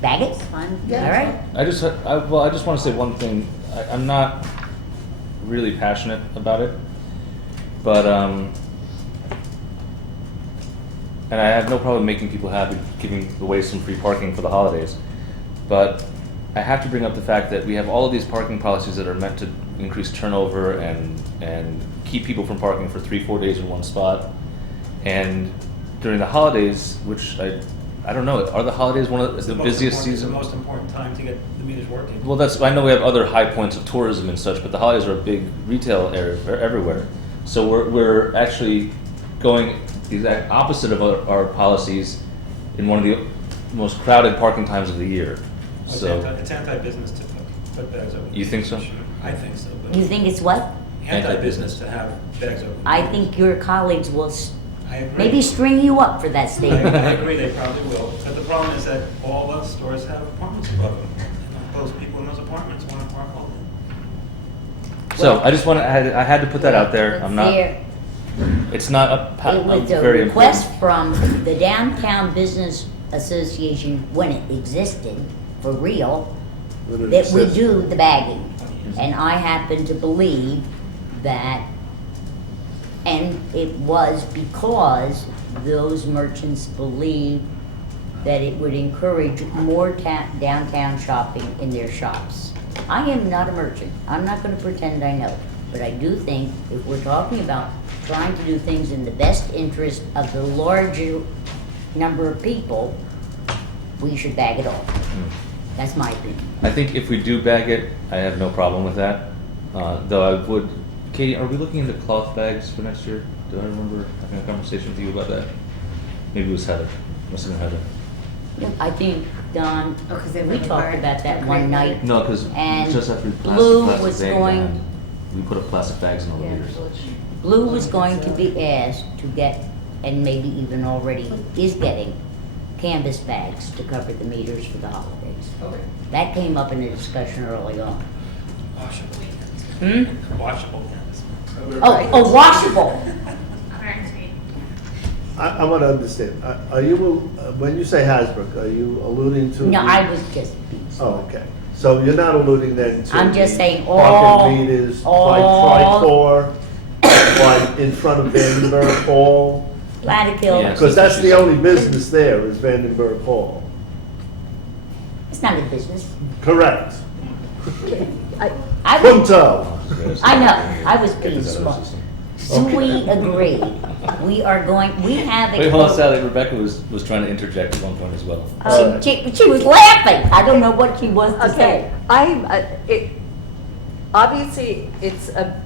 Bag it? Fine. All right. I just want to say one thing. I'm not really passionate about it, but and I have no problem making people happy, giving away some free parking for the holidays. But I have to bring up the fact that we have all of these parking policies that are meant to increase turnover and keep people from parking for 3-4 days in one spot. And during the holidays, which I don't know, are the holidays one of the busiest season? It's the most important time to get the meters working. Well, I know we have other high points of tourism and such, but the holidays are a big retail area everywhere. So we're actually going the exact opposite of our policies in one of the most crowded parking times of the year. So It's anti-business to put bags open. You think so? I think so, but You think it's what? anti-business to have bags open. I think your colleagues will I agree. maybe string you up for that I statement. agree, they probably will. But the problem is that all the stores have apartments above them. And those people in those apartments want to park all day. So I just I had to put that out there. I'm not. There- It's not It was a very request important. from the Downtown Business Association when it existed, for real, When it that we exists. do the bagging. And I happen to believe that, and it was because those merchants believed that it would encourage more downtown shopping in their shops. I am not a merchant, I'm not gonna pretend I know, but I do think if we're talking about trying to do things in the best interest of the larger number of people, we should bag it all. That's my opinion. I think if we do bag it, I have no problem with that. Though I would. Katie, are we looking into cloth bags for next year? Do I remember having a conversation with you about that? Maybe it was Heather. Must have been Heather. I think, Don, Oh, 'cause they we wouldn't talked park about that the one crate night. No, because And just after Blue plastic was bags going- and we put up plastic bags in all the Yeah, meters. Blue was going to be asked to get, and maybe even already is getting, canvas bags to cover the meters for the holidays. Okay. That came up in a discussion early on. Washable. Hmm? Washable cans. Oh, washable. Iron Street. I want to understand, are you, when you say Hasbrook, are you alluding to? No, the- I was just being. Oh, okay. So you're not alluding then to I'm just the saying parking meters by all- Tricor, in front of Vandenberg Hall? Plattekill. Yes. Because that's the only business there is Vandenberg Hall. It's not a business. Correct. I was, Punto. I know, I was being Get this out of smart. the system. So we agreed, we are going, we have a. Wait, hold on, Sally. Rebecca was trying to interject at one point as well. She was laughing. I don't know what she wants to Okay, say. Obviously, it's a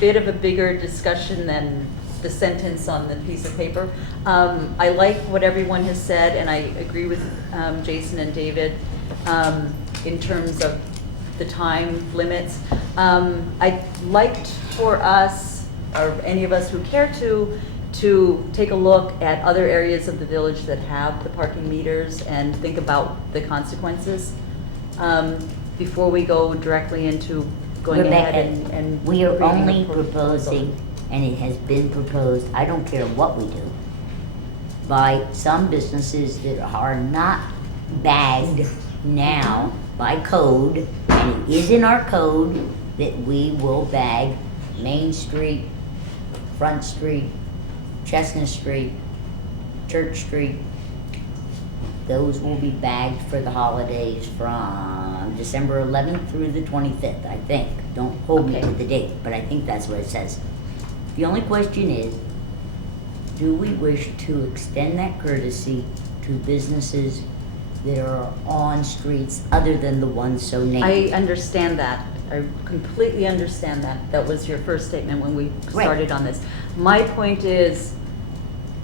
bit of a bigger discussion than the sentence on the piece of paper. I like what everyone has said, and I agree with Jason and David in terms of the time limits. I'd liked for us, or any of us who care to take a look at other areas of the village that have the parking meters and think about the consequences before we go directly into going ahead and We are creating a only proposal. proposing, and it has been proposed, I don't care what we do, by some businesses that are not bagged now by code, and it is in our code that we will bag Main Street, Front Street, Chestnut Street, Church Street. Those will be bagged for the holidays from December 11th through the 25th, I think. Don't hold me to the date, but I think that's what it says. The only question is, do we wish to extend that courtesy to businesses that are on streets other than the ones so named? I understand that. I completely understand that. That was your first statement when we Right. started on this. My point is,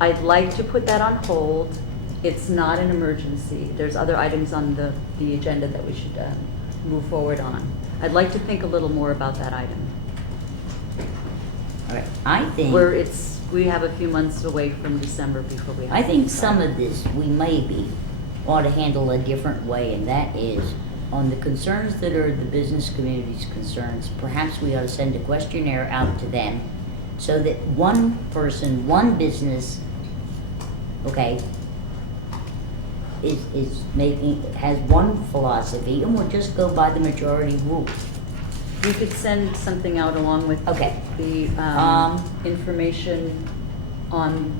I'd like to put that on hold. It's not an emergency. There's other items on the agenda that we should move forward on. I'd like to think a little more about that item. All right, I think, We have a few months away from December before we have. I to think decide. some of this we maybe ought to handle a different way, and that is on the concerns that are the business community's concerns. Perhaps we ought to send a questionnaire out to them so that one person, one business, okay, has one philosophy, and we'll just go by the majority rule. We could send something out along with Okay. the information on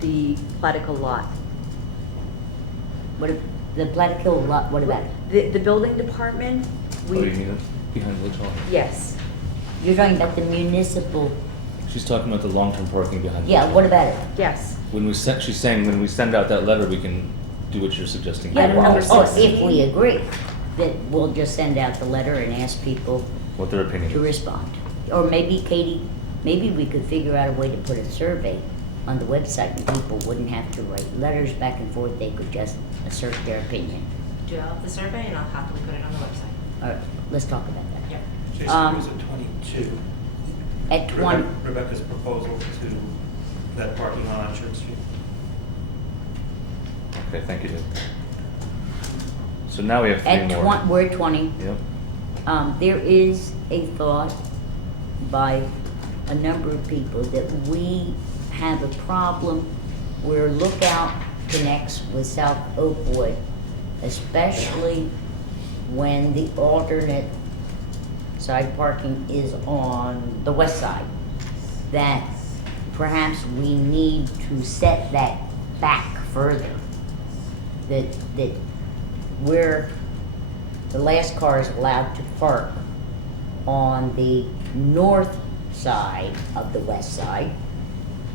the Platico lot. What, the Plattekill lot, what about it? The building department, What do you mean, behind Village Hall? yes. You're talking about the municipal, She's talking about the long-term parking behind Village yeah, Hall. what about it? Yes. She's saying when we send out that letter, we can do what you're suggesting. Yeah, Item number or 16. if we agree, that we'll just send out the letter and ask people What their opinion to is. respond. Or maybe, Katie, maybe we could figure out a way to put a survey on the website and people wouldn't have to write letters back and forth, they could just assert their opinion. Develop the survey and I'll happily put it on the website. All right, let's talk about that. Yep. Jason, Um, it was at 22. At 20, Rebecca's proposal to that parking lot on Church Street. Okay, thank you, Dave. So now we have three at more. we're at 20. Yep. There is a thought by a number of people that we have a problem where Lookout connects with South Oakwood, especially when the alternate side parking is on the west side. That perhaps we need to set that back further. That where the last car is allowed to park on the north side of the west side,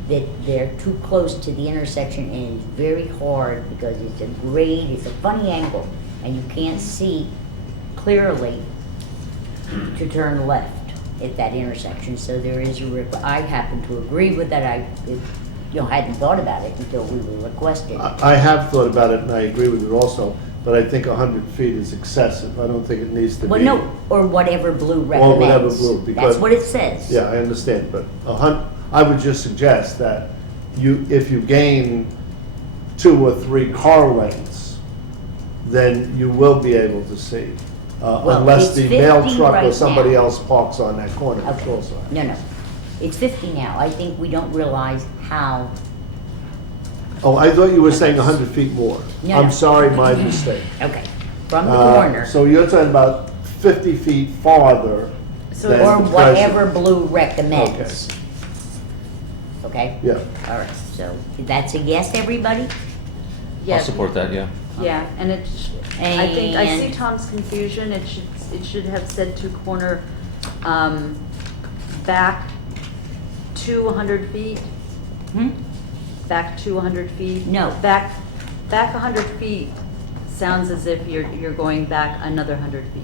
that they're too close to the intersection and it's very hard because it's a grade, it's a funny angle, and you can't see clearly to turn left at that intersection. So there is I happen to agree with that. I hadn't thought about it until we were requested. I have thought about it and I agree with it also, but I think 100 feet is excessive. I don't think it needs to be. Well, no, or whatever Blue Or recommends. whatever Blue, because. That's what it says. Yeah, I understand, but I would just suggest that if you gain 2 or 3 car lanes, then you will be able to see. Unless it's the mail 50 truck or right somebody now. else parks on that corner, which Okay. also. No. It's 50 now. I think we don't realize how. Oh, I thought you were saying 100 feet more. No, I'm no. sorry, my mistake. Okay. From the corner. So you're talking about 50 feet farther So than Or the whatever present. Blue recommends. Okay? Yeah. All right, so that's a yes, everybody? Yeah. I'll support that, yeah. Yeah, and I think, I see And- Tom's confusion, it should have said to corner, back to 100 feet, Hmm? back to 100 feet. No. Back 100 feet sounds as if you're going back another 100 feet.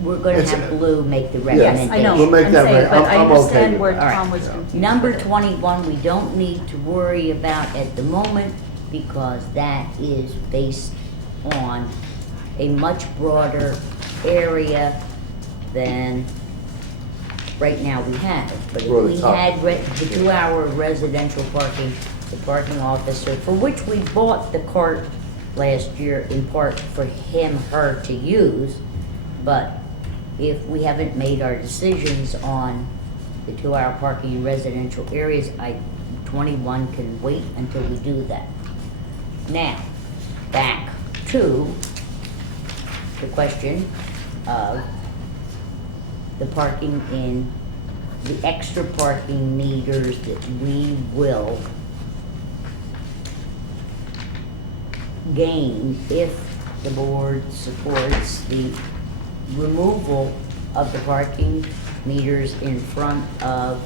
We're gonna It's- have Blue make the Yes, recommendation. I know, We'll make I'm that saying, right. but I I'm okay understand with where it. All right. Tom was confused. Number with it. 21, we don't need to worry about at the moment because that is based on a much broader area than right now we have. But if Broader we top. had the 2-hour residential parking, the parking officer, for which we bought the cart last year in part for her to use, but if we haven't made our decisions on the 2-hour parking in residential areas, 21 can wait until we do that. Now, back to the question of the parking in, the extra parking meters that we will gain if the board supports the removal of the parking meters in front of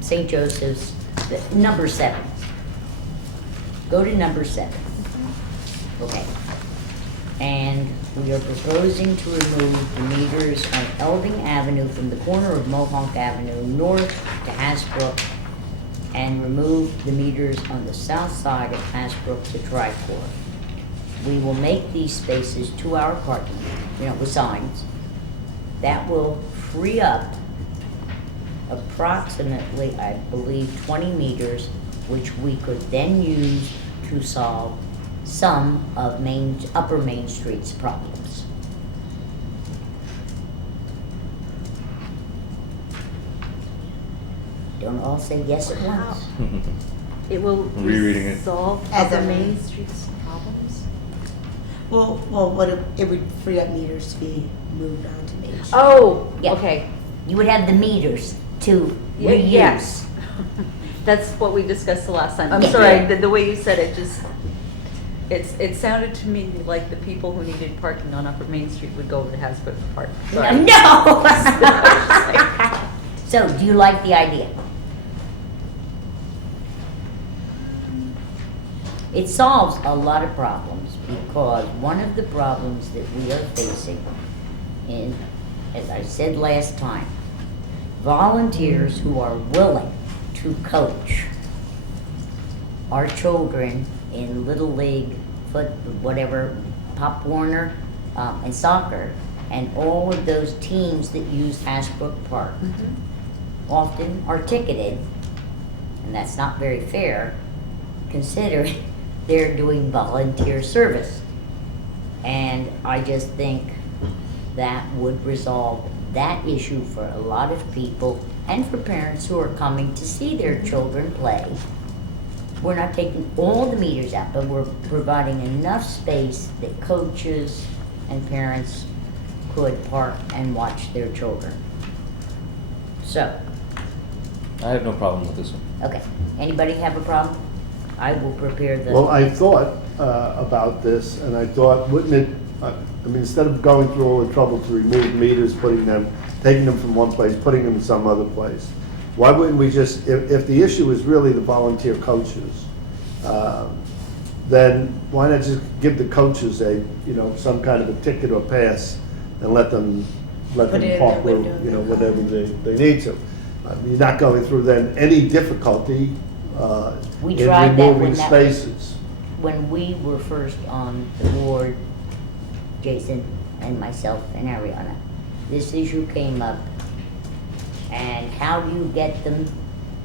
St. Joseph's, number 7. Go to number 7. Okay. And we are proposing to remove the meters on Elding Avenue from the corner of Mohawk Avenue north to Hasbrook and remove the meters on the south side of Hasbrook to Tricor. We will make these spaces 2-hour parking, with signs. That will free up approximately, I believe, 20 meters, which we could then use to solve some of Upper Main Street's problems. Don't all say yes at once. It will Rereading it. solve As Upper a- Main Street's problems? Well, what it would free up meters to be moved on to Main Street. Oh, Yeah. okay. You would have the meters to Yeah, reuse. yes. That's what we discussed the last time. I'm Yeah. sorry, the way you said it just, it sounded to me like the people who needed parking on Upper Main Street would go over to Hasbrook Park. Sorry. No! So, do you like the idea? It solves a lot of problems because one of the problems that we are facing in, as I said last time, volunteers who are willing to coach our children in Little League, Pop Warner, and soccer, and all of those teams that use Hasbrook Park often are ticketed, and that's not very fair, considering they're doing volunteer service. And I just think that would resolve that issue for a lot of people and for parents who are coming to see their children play. We're not taking all the meters out, but we're providing enough space that coaches and parents could park and watch their children. So, I have no problem with this one. okay, anybody have a problem? I will prepare the. Well, I thought about this, and I thought, wouldn't it, instead of going through all the trouble to remove meters, taking them from one place, putting them in some other place, why wouldn't we just, if the issue is really the volunteer coaches, then why not just give the coaches some kind of a ticket or pass and let them Put it in park their where, window. whatever they need to. You're not going through then any difficulty We in tried that removing when that- spaces. When we were first on the board, Jason and myself and Ariana, this issue came up. And how do you get them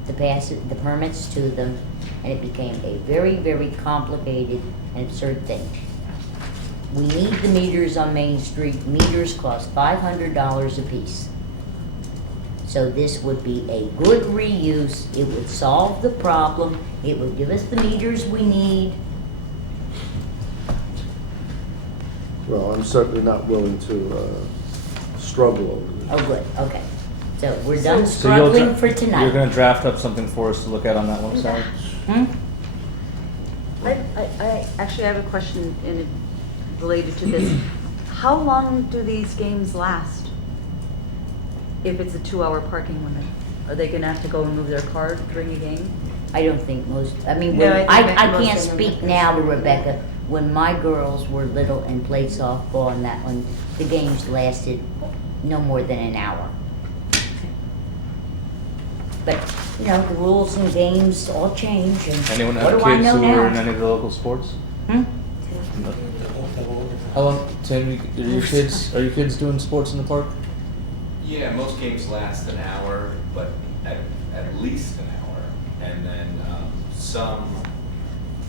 to pass it, the permits to them? And it became a very, very complicated and absurd thing. We need the meters on Main Street. Meters cost $500 a piece. So this would be a good reuse, it would solve the problem, it would give us the meters we need. Well, I'm certainly not willing to struggle over this. Oh, good, okay. So we're done So you'll struggling dra- for You're tonight. gonna draft up something for us to look at on that one, Sally? Hmm? I actually have a question related to this. How long do these games last? If it's a 2-hour parking limit? Are they gonna have to go and move their car during a game? I don't think most, I mean, No, when, I think I most can't of them speak are now to pretty Rebecca. When my girls were little and played softball and that one, the games lasted no more than an hour. But, you know, the rules and games all change and Anyone what have do I kids know who are in now? any of the local sports? Hmm? How long, Tim, are your kids doing sports in the park? Yeah, most games last an hour, but at least an hour. And then some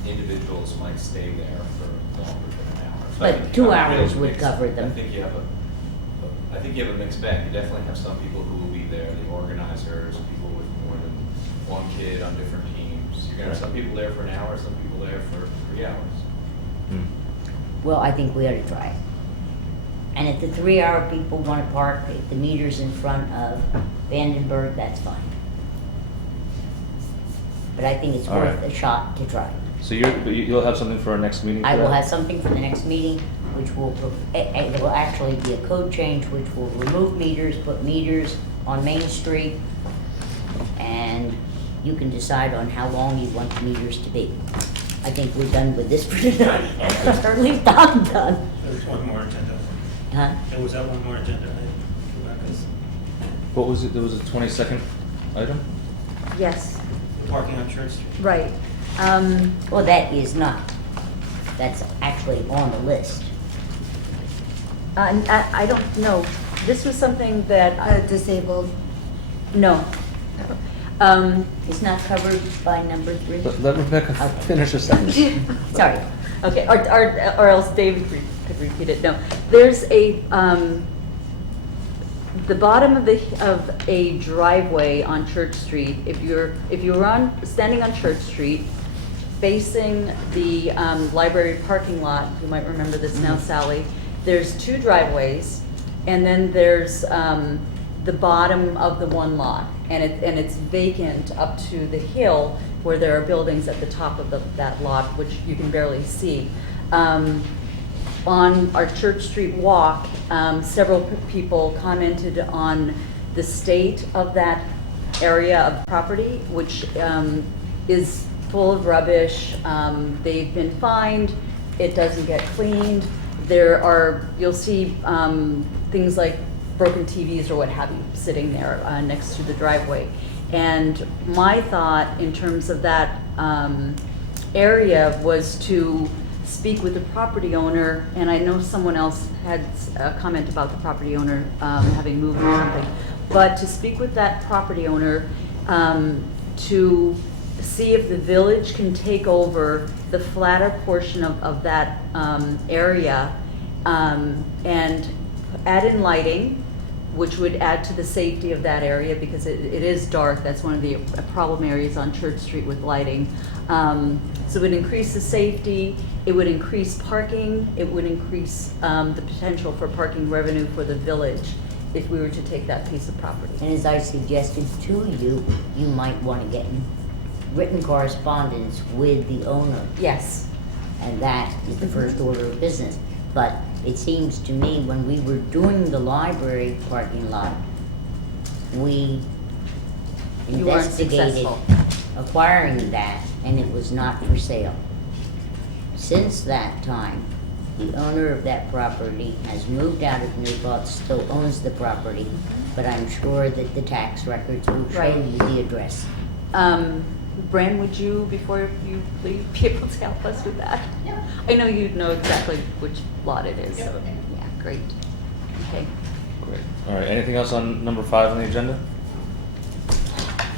individuals might stay there for longer than an hour. So I But think 2 you have a hours really would mixed- cover them. I think you have a mixed bag. You definitely have some people who will be there, the organizers, people with more than one kid on different teams. You're gonna have some people there for an hour, some people there for 3 hours. Hmm. Well, I think we ought to try it. And if the 3-hour people wanna park, if the meter's in front of Vandenberg, that's fine. But I think it's All worth right. a shot to try. So you'll have something for our next meeting? I for will that? have something for the next meeting, which will, it will actually be a code change, which will remove meters, put meters on Main Street, and you can decide on how long you want the meters to be. I think we're done with this for tonight, or at least I'm done. There was one more agenda. Huh? There was that one more agenda item. Rebecca's. What was it, there was a 22nd item? Yes, The parking on Church Street. right. Well, that is not, that's actually on the list. And I don't know, this was something that, Disabled. no. It's not covered by number 3? Let Rebecca finish her sentence. Sorry. Okay, or else David could repeat it. No, there's the bottom of a driveway on Church Street. If you're standing on Church Street, facing the library parking lot, you might remember this now, Sally. There's 2 driveways, and then there's the bottom of the one lot, and it's vacant up to the hill where there are buildings at the top of that lot, which you can barely see. On our Church Street walk, several people commented on the state of that area of property, which is full of rubbish. They've been fined. It doesn't get cleaned. You'll see things like broken TVs or what have you sitting there next to the driveway. And my thought in terms of that area was to speak with the property owner, and I know someone else had a comment about the property owner having moved or something, but to speak with that property owner to see if the village can take over the flatter portion of that area and add in lighting, which would add to the safety of that area because it is dark. That's one of the problem areas on Church Street with lighting. So it would increase the safety, it would increase parking, it would increase the potential for parking revenue for the village if we were to take that piece of property. And as I suggested to you, you might want to get in written correspondence with the owner. Yes. And that is the first order of business. But it seems to me when we were doing the library parking lot, we You weren't investigated successful. acquiring that, and it was not for sale. Since that time, the owner of that property has moved out of New Paltz, still owns the property, but I'm sure that the tax records will show Right. you the address. Bran, would you, before you leave, be able to help us with that? Yeah. I know you know exactly which lot it is, so, yeah, great. Okay. Great. All right, anything else on number 5 on the agenda?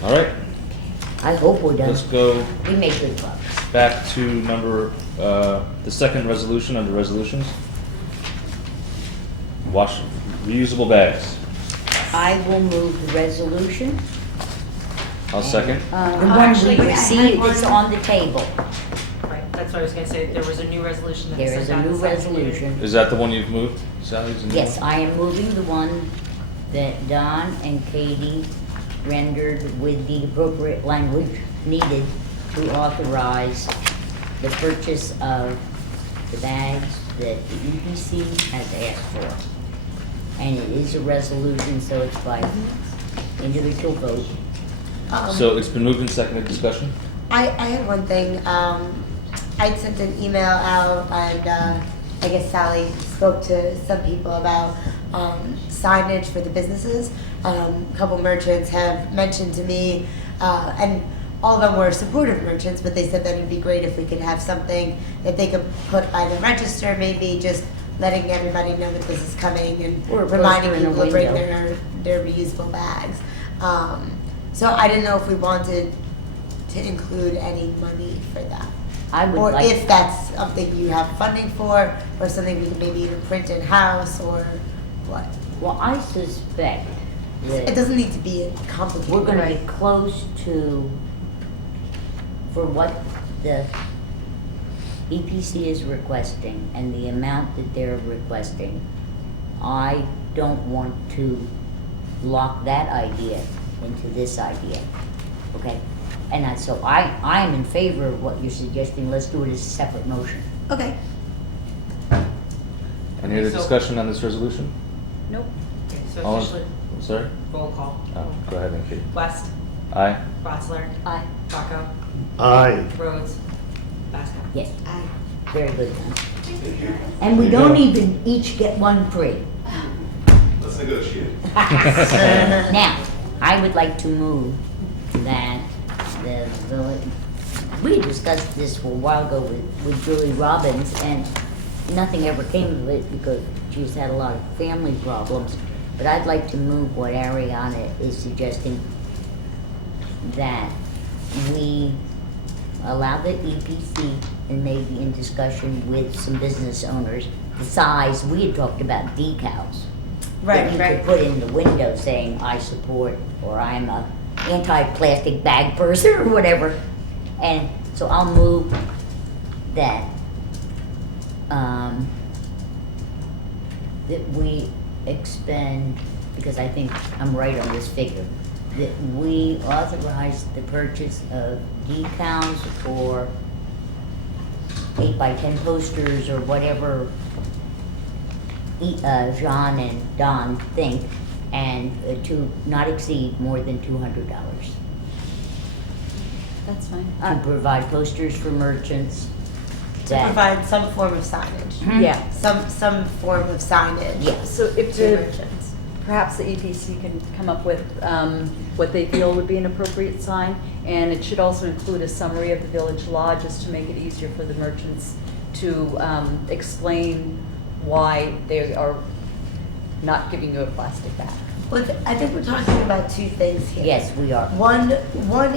All right, I hope we're done. let's go We made good progress. back to number, the second resolution under resolutions. Reusable bags. I will move the resolution. I'll second. The one Actually, we I had received is one- on the table. Right, that's what I was gonna say, there was a new resolution that was There is sent a out new this afternoon. resolution. Is that the one you've moved, Sally? Is the new Yes, one? I am moving the one that Don and Katie rendered with the appropriate language needed to authorize the purchase of the bags that the EPC has asked for. And it is a resolution, so it's by individual vote. So it's been moved and seconded, discussion? I had one thing. I sent an email out, and I guess Sally spoke to some people about signage for the businesses. A couple merchants have mentioned to me, and all of them were supportive merchants, but they said that it'd be great if we could have something that they could put by the register, maybe just letting everybody know that this is coming and Or a reminding poster in a people to bring window. their reusable bags. So I didn't know if we wanted to include any money for that. I would Or like. if that's something you have funding for, or something we can maybe either print in-house, or what. Well, I suspect It that doesn't need to be complicated. we're gonna be close to, for what the EPC is requesting and the amount that they're requesting. I don't want to lock that idea into this idea, okay? And I am in favor of what you're suggesting. Let's do it as a separate motion. Okay. Any other So- discussion on this resolution? Nope. Okay, so All in- officially, Sorry? roll call. Oh, go ahead, Nikki. West, Aye? Rotzler, Aye. Baco, Aye. Rhodes, Basco. Yes, Aye. very good. And we don't even each get one free. Let's negotiate. Now, I would like to move that the village, we discussed this a while ago with Julie Robbins, and nothing ever came of it because she's had a lot of family problems. But I'd like to move what Ariana is suggesting, that we allow the EPC, and maybe in discussion with some business owners, the size, we had talked about decals. Right, that you right. could put in the window saying, I support, or I'm a anti-plastic bag person, or whatever. And so I'll move that, that we expend, because I think I'm right on this figure, that we authorize the purchase of decals or 8x10 posters or whatever Jean and Don think, and to not exceed more than $200. That's fine. To provide posters for merchants To that, provide some form of signage. Yeah. Some form of signage. yes, So if To the, merchants. perhaps the EPC can come up with what they feel would be an appropriate sign, and it should also include a summary of the village law, just to make it easier for the merchants to explain why they are not giving you a plastic bag. Well, I think we're talking about two things here. yes, we are. One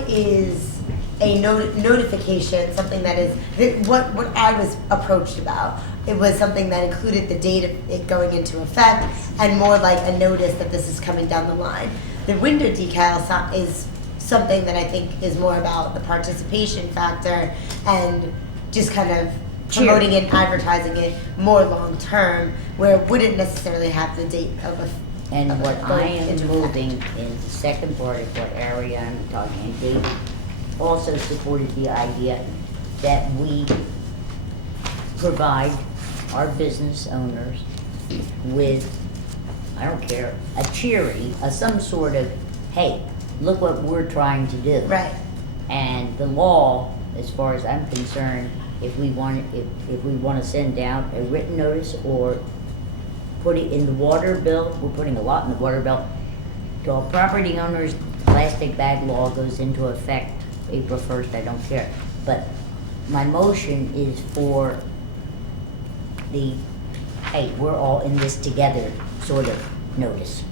is a notification, something that is, what I was approached about. It was something that included the date of it going into effect, and more like a notice that this is coming down the line. The window decal is something that I think is more about the participation factor and just kind of promoting it and advertising it more long-term, where it wouldn't necessarily have the date of a. And of what it I going am into moving effect. is the second part of what Ariana was talking, and David also supported the idea that we provide our business owners with, I don't care, a cheery, some sort of, hey, look what we're trying to do. Right. And the law, as far as I'm concerned, if we want to send out a written notice or put it in the water bill, we're putting a lot in the water bill, to all property owners, plastic bag law goes into effect April 1st, I don't care. But my motion is for the, hey, we're all in this together sort of notice.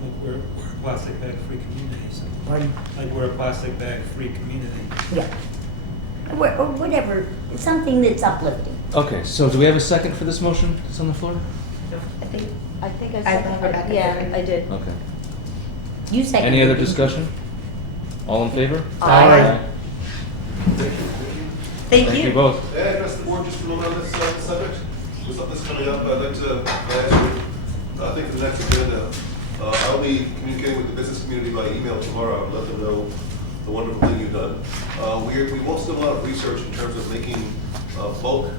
Like we're a plastic bag free community, so. Pardon? Like we're a plastic bag free community. Yeah. Or whatever, something that's uplifting. Okay, so do we have a second for this motion that's on the floor? I think I think I I said, thought Rebecca yeah, did. I did. Okay. You seconded. Any other it, didn't you? discussion? All in favor? Aye. Thank Thank you. you both. May I address the board just for a moment on this subject? With something that's coming up, I'd like to ask you, I think for the next agenda, I'll be communicating with the business community by email tomorrow, and let them know the wonderful thing you've done. We've also done a lot of research in terms of making bulk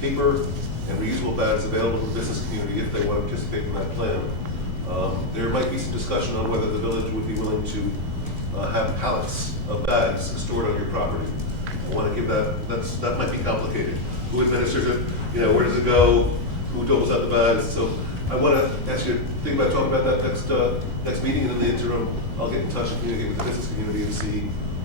paper and reusable bags available to the business community if they want to participate in that plan. There might be some discussion on whether the village would be willing to have pallets of bags stored on your property. I want to give that might be complicated. Who administers it? You know, where does it go? Who doles out the bags? So I want to ask you to think about talking about that next meeting, and in the interim, I'll get in touch and communicate with the business community and see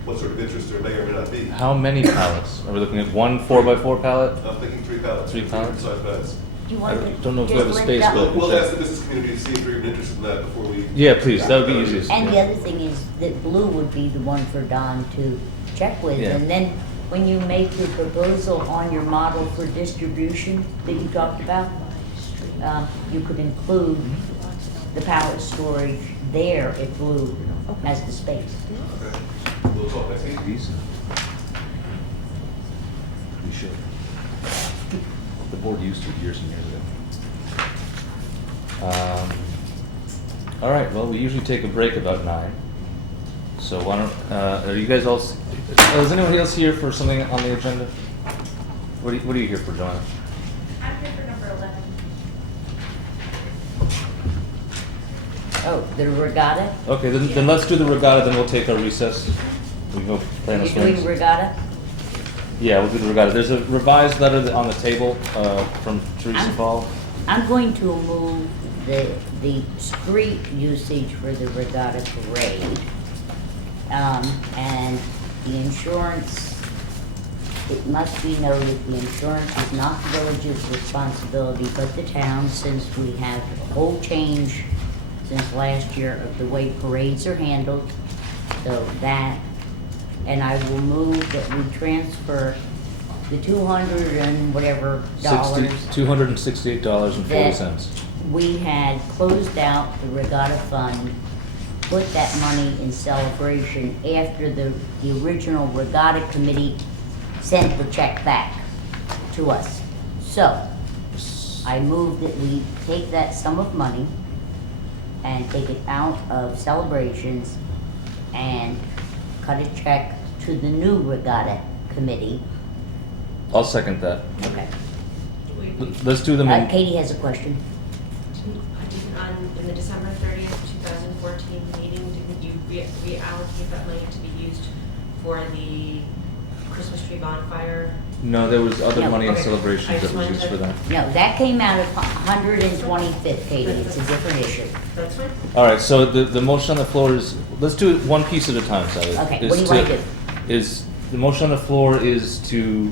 what sort of interest there may or may not be. How many pallets? Are we looking at one 4x4 pallet? I'm thinking 3 pallets. 3 pallets? Size bags. Do you I want to don't know if we just have a link space, up? but- We'll ask the business community to see if they're even interested in that before we. Yeah, please, that would be easiest. And the other thing is that Blue would be the one for Don to check with. Yeah. And then when you make your proposal on your model for distribution that you talked about, you could include the pallet storage there if Blue has the space. Okay. We'll talk next week. These? We should. The board used to years and years ago. All right, well, we usually take a break about 9. So why don't, are you guys all, is anyone else here for something on the agenda? What are you here for, Joanna? I'm here for number 11. Oh, the regatta? Okay, then let's do the regatta, then we'll take our recess. We can go play on the You're doing swings. regatta? Yeah, we'll do the regatta. There's a revised letter on the table from Teresa Fall. I'm going to move the street usage for the regatta parade. And the insurance, it must be noted, the insurance is not the village's responsibility, but the town, since we have a whole change since last year of the way parades are handled. So that, and I will move that we transfer the 200 and whatever dollars $268.40. we had closed out the regatta fund, put that money in celebration after the original regatta committee sent the check back to us. So, I move that we take that sum of money and take it out of celebrations and cut a check to the new regatta committee. I'll second that. Okay. Let's do them in. Katie has a question. In the December 30th, 2014 meeting, didn't you reallocate that money to be used for the Christmas tree bonfire? No, there was other No, money in okay. I celebrations just that was wanted used to- for that. No, that came out of 125th, Katie, it's a different issue. That's fine. All right, so the motion on the floor is, let's do it one piece at a time, Sally. Okay, Is what do you wanna do? The motion on the floor is to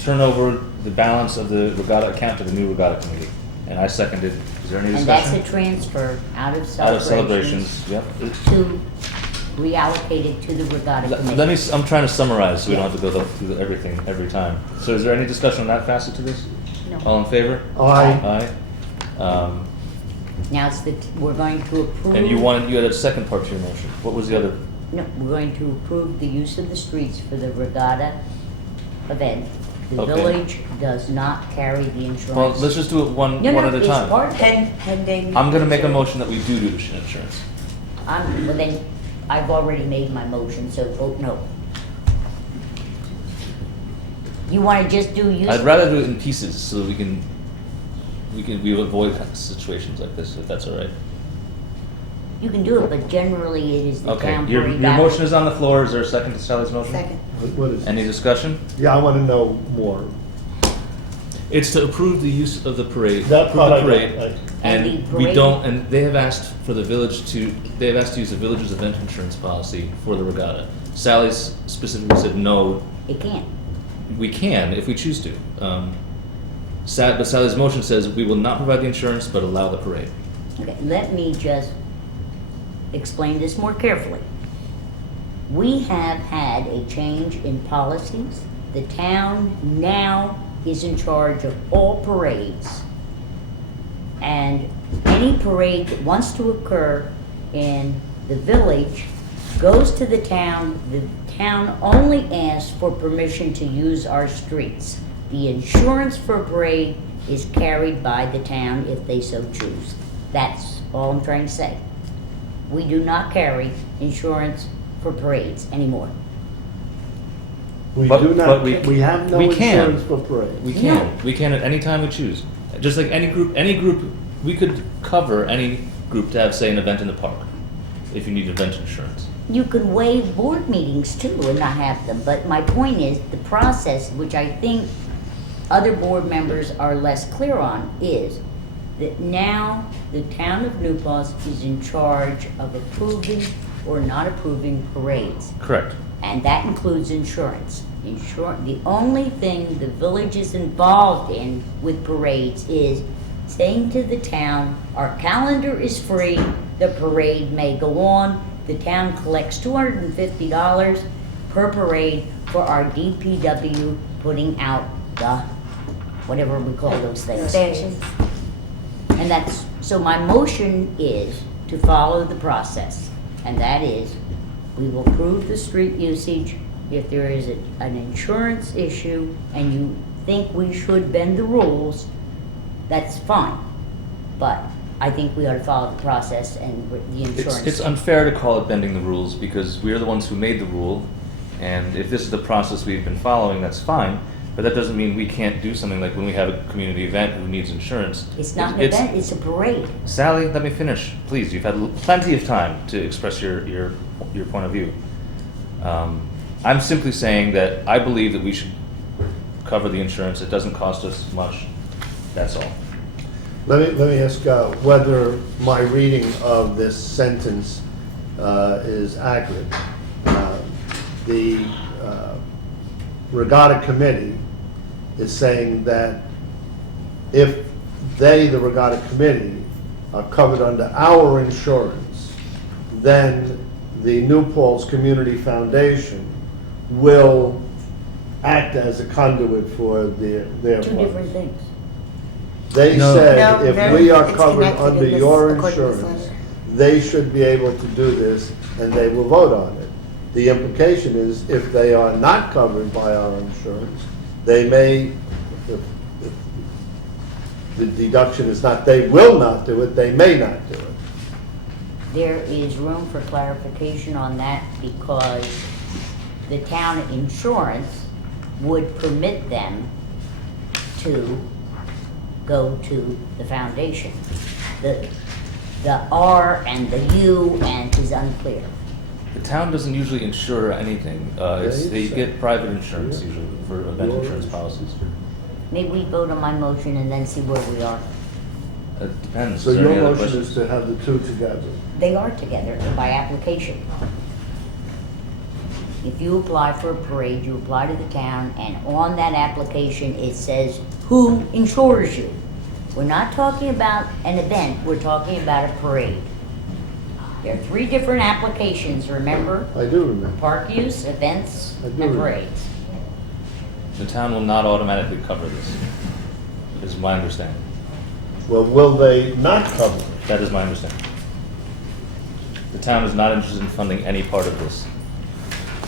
turn over the balance of the regatta account to the new regatta committee. And I seconded. Is there any And that's discussion? a transfer out of Out of celebrations celebrations, yep. to reallocate it to the regatta committee. Let me, I'm trying to summarize, so we don't have to go through everything every time. So is there any discussion on that facet to this? No. All in favor? Aye. Aye. Now it's we're going to approve. And you had a second part to your motion. What was the other? No, we're going to approve the use of the streets for the regatta event. The Okay. village does not carry the insurance. Well, let's just do it one No, at a it's time. part of it. Pending. I'm gonna make a motion that we do the insurance. Well then, I've already made my motion, so vote no. You wanna just do use? I'd rather do it in pieces so that we avoid situations like this, if that's all right. You can do it, but generally it is the Okay, town your parade motion is on the floor. Is there a second to Sally's motion? Second. What is? Any discussion? Yeah, I want to know more. It's to approve the use of the parade. That approve part the I parade. got. And And the we parade- don't, and they have asked for the village to, they have asked to use the village's event insurance policy for the regatta. Sally's specifically said, no, It can't. we can if we choose to. But Sally's motion says we will not provide the insurance, but allow the parade. Okay, let me just explain this more carefully. We have had a change in policies. The town now is in charge of all parades And any parade that wants to occur in the village goes to the town. The town only asks for permission to use our streets. The insurance for a parade is carried by the town if they so choose. That's all I'm trying to say. We do not carry insurance for parades anymore. We But- do but not, we- we have no we can. insurance for parades. We can. We can at any time we choose. Just like any group, we could cover any group to have, say, an event in the park, if you need event insurance. You could waive board meetings too and not have them, but my point is, the process, which I think other board members are less clear on, is that now the town of New Paltz is in charge of approving or not approving parades. Correct. And that includes insurance. The only thing the village is involved in with parades is saying to the town, our calendar is free, the parade may go on. The town collects $250 per parade for our DPW putting out the, whatever we call those things. Stanchions. And that's, so my motion is to follow the process. And that is, we will approve the street usage. If there is an insurance issue and you think we should bend the rules, that's fine. But I think we ought to follow the process and the insurance. It's unfair to call it bending the rules because we're the ones who made the rule, and if this is the process we've been following, that's fine. But that doesn't mean we can't do something like when we have a community event who needs insurance. It's not an event, it's a parade. Sally, let me finish, please. You've had plenty of time to express your point of view. I'm simply saying that I believe that we should cover the insurance. It doesn't cost us much. That's all. Let me ask whether my reading of this sentence is accurate. The regatta committee is saying that if they, the regatta committee, are covered under our insurance, then the New Paltz Community Foundation will act as a conduit for their Two funds. different things. They No. said No, if no, we are it's covered connected under in this- your according to this insurance, letter. they should be able to do this and they will vote on it. The implication is if they are not covered by our insurance, they may, if the deduction is not they will not do it, they may not do it. There is room for clarification on that because the town insurance would permit them to go to the foundation. The R and the U and is unclear. The town doesn't usually insure anything. They get private insurance usually for event insurance policies. Maybe we vote on my motion and then see where we are. It depends. So Is there your any other motion questions? is to have the two together. They are together by application. If you apply for a parade, you apply to the town, and on that application, it says who insures you. We're not talking about an event, we're talking about a parade. There are 3 different applications, remember? I do remember. Park use, events, I do and remember. parades. The town will not automatically cover this, is my understanding. Well, will they not cover it? That is my understanding. The town is not interested in funding any part of this,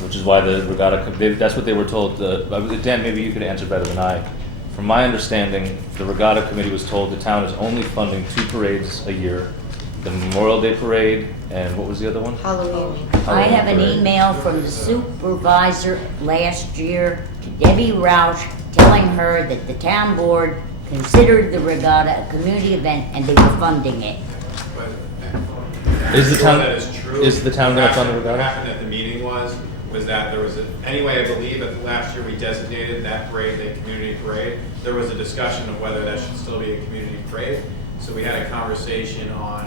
which is why the regatta, that's what they were told. Dan, maybe you could answer better than I. From my understanding, the regatta committee was told the town is only funding 2 parades a year, the Memorial Day Parade, and what was the other one? Halloween. I have an Parade. email from the supervisor last year to Debbie Roush telling her that the town board considered the regatta a community event and they were funding it. Is the town, That is true. is the town gonna fund the What regatta? happened at the meeting was that there was, anyway, I believe that last year we designated that parade a community parade. There was a discussion of whether that should still be a community parade. So we had a conversation on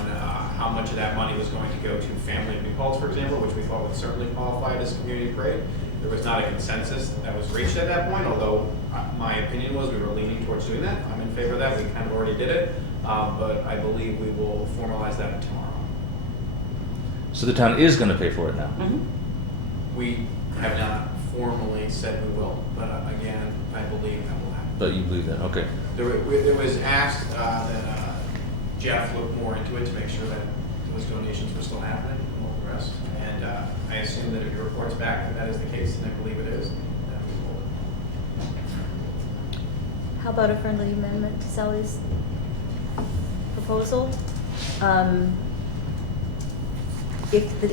how much of that money was going to go to Family of New Paltz, for example, which we thought would certainly qualify as a community parade. There was not a consensus that was reached at that point, although my opinion was we were leaning towards doing that. I'm in favor of that. We kind of already did it. But I believe we will formalize that tomorrow. So the town is gonna pay for it now? We have not formally said we will, but again, I believe that will happen. But you believe that, okay. It was asked that Jeff look more into it to make sure that those donations were still happening and all the rest. And I assume that if he reports back that that is the case, and I believe it is, then we will. How about a friendly amendment to Sally's proposal? If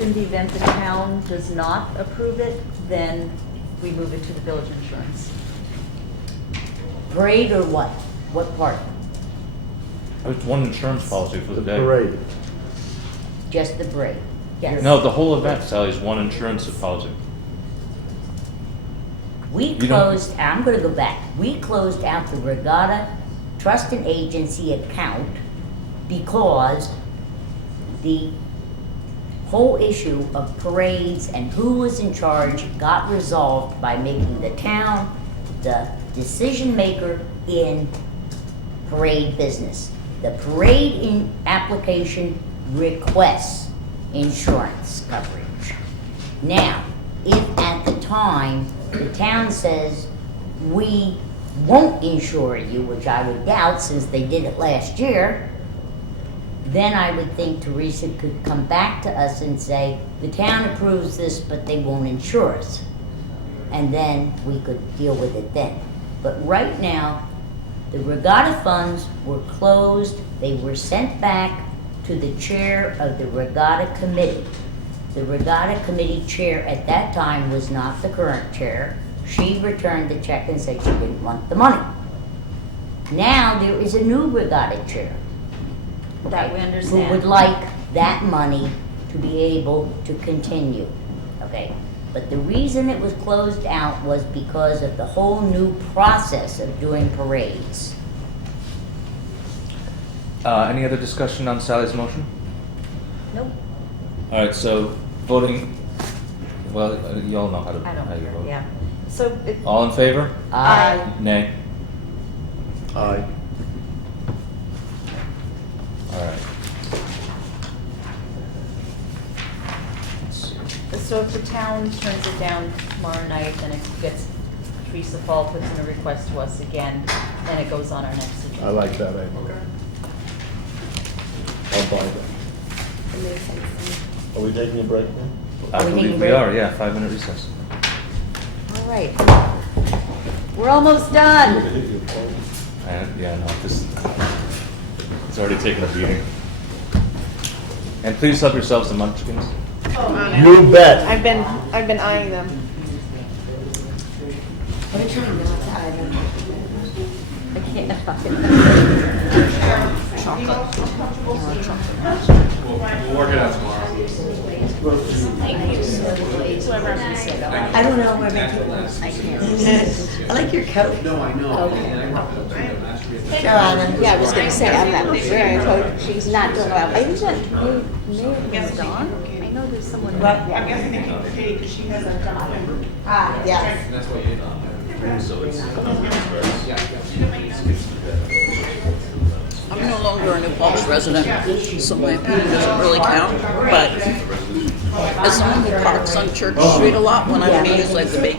in the event the town does not approve it, then we move it to the village insurance. Parade or what? What part? It's one insurance policy for the day. Parade. Just the parade? Yes. No, the whole event, Sally, is one insurance policy. We You don't- closed, I'm gonna go back, we closed out the Regatta Trust and Agency account because the whole issue of parades and who was in charge got resolved by making the town the decision maker in parade business. The parade in application requests insurance coverage. Now, if at the time the town says, we won't insure you, which I would doubt since they did it last year, then I would think Teresa could come back to us and say, the town approves this, but they won't insure us. And then we could deal with it then. But right now, the regatta funds were closed, they were sent back to the chair of the regatta committee. The regatta committee chair at that time was not the current chair. She returned the check and said she didn't want the money. Now there is a new regatta chair. That we understand. Who would like that money to be able to continue, okay? But the reason it was closed out was because of the whole new process of doing parades. Any other discussion on Sally's motion? Nope. All right, so voting, well, you all know how to, I don't how you care, vote. yeah. So if. All in favor? Aye. Nay? Aye. All right. Let's see. So if the town turns it down tomorrow night, then it gets, Teresa Fall puts in a request to us again, then it goes on our next agenda. I like that idea. Okay. I'll buy that. Are we taking a break now? I Are we taking believe a we break? are, yeah, 5-minute recess. All right. We're almost done. And, yeah, no, this, it's already taken a beating. And please help yourselves to munchkins. You bet. I've been eyeing them. We're trying not to eye them. I can't. We'll work it out tomorrow. I don't know where my people are. I like your coat. No, I know. Joanna. Yeah, I was gonna say, I'm not wearing a coat, she's not doing well. Isn't that Mayor Dawn? I know there's someone. What? I'm guessing they can pay because she has a job. Ah, yes. That's what you did on there. So it's, I'm no longer a New Paltz resident, so my opinion doesn't really count, but as someone who parks on Church Street a lot when I'm being like the big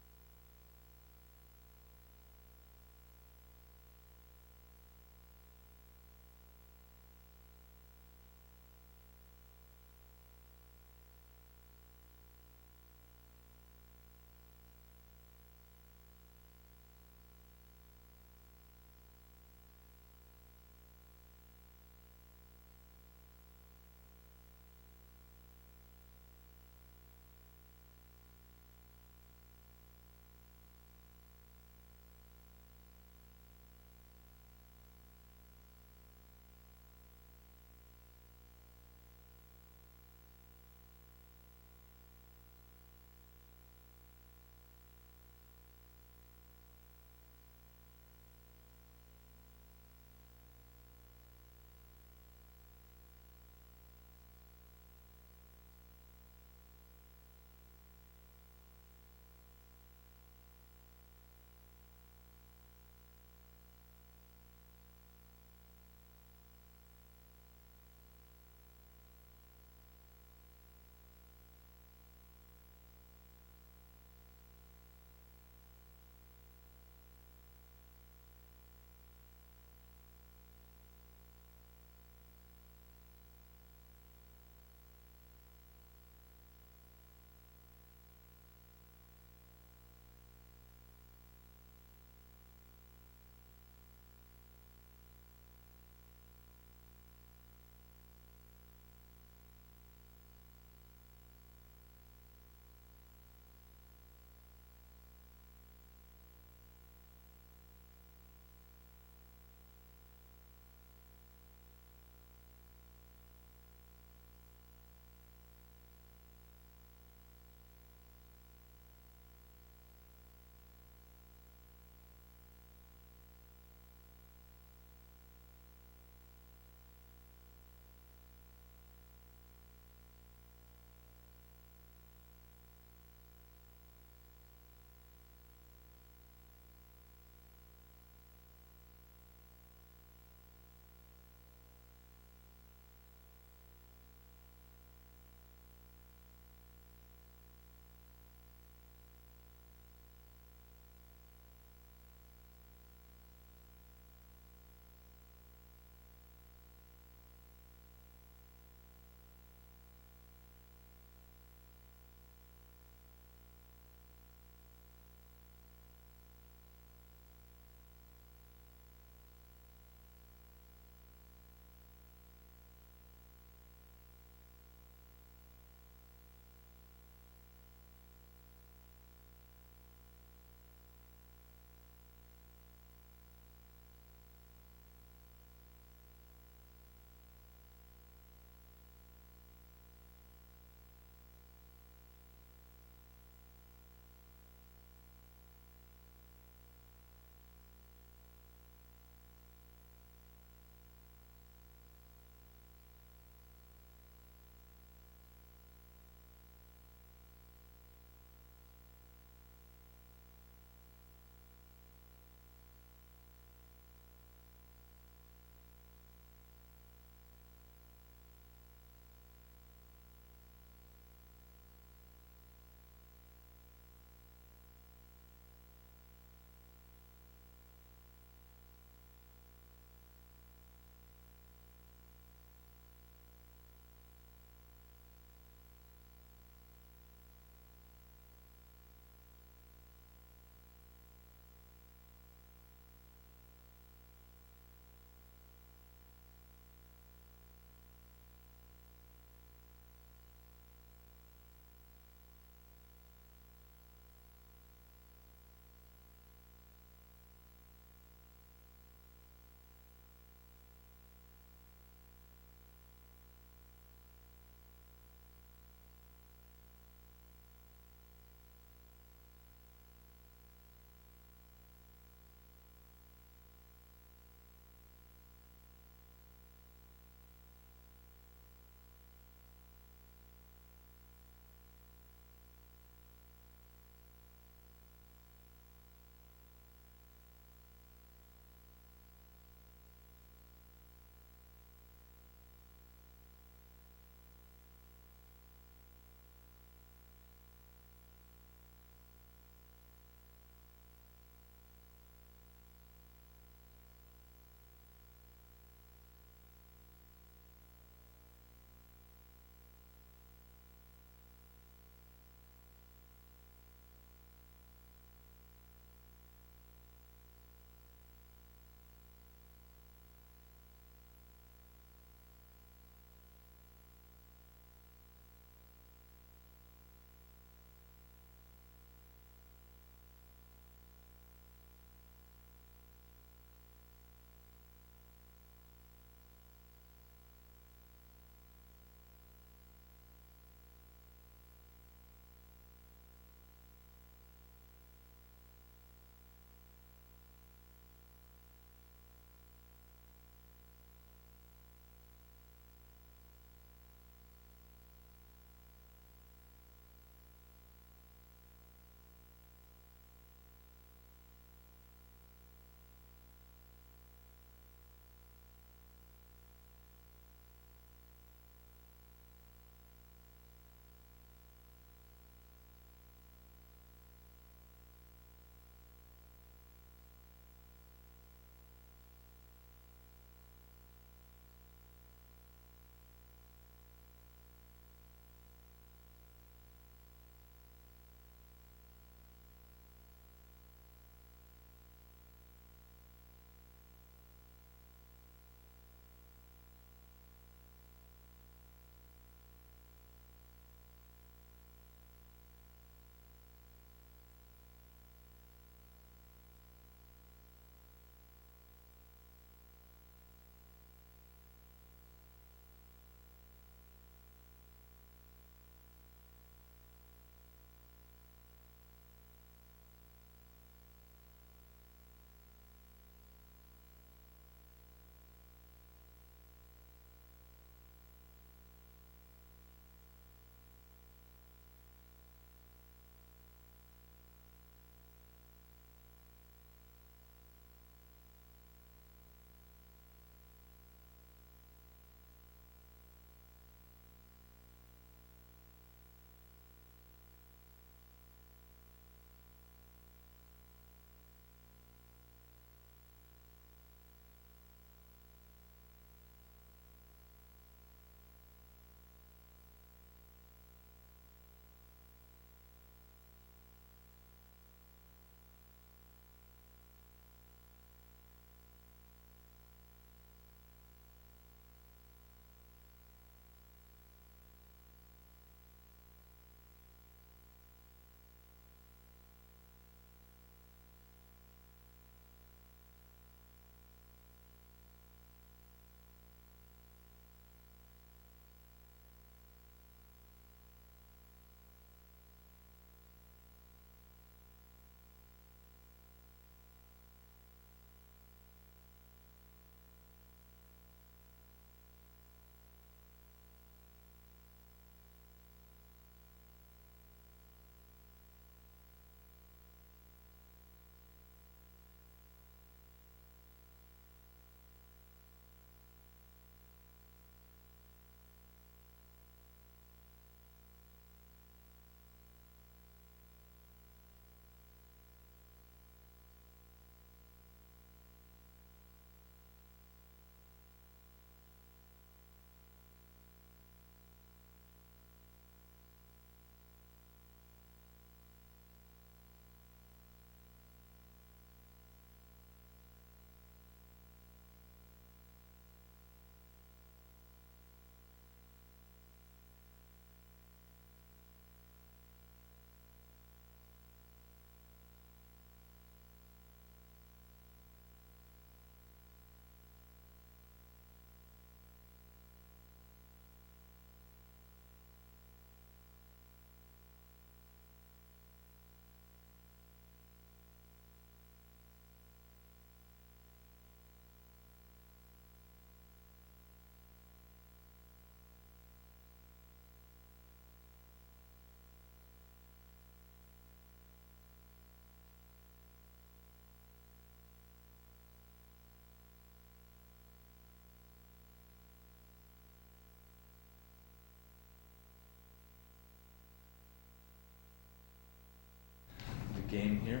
game here.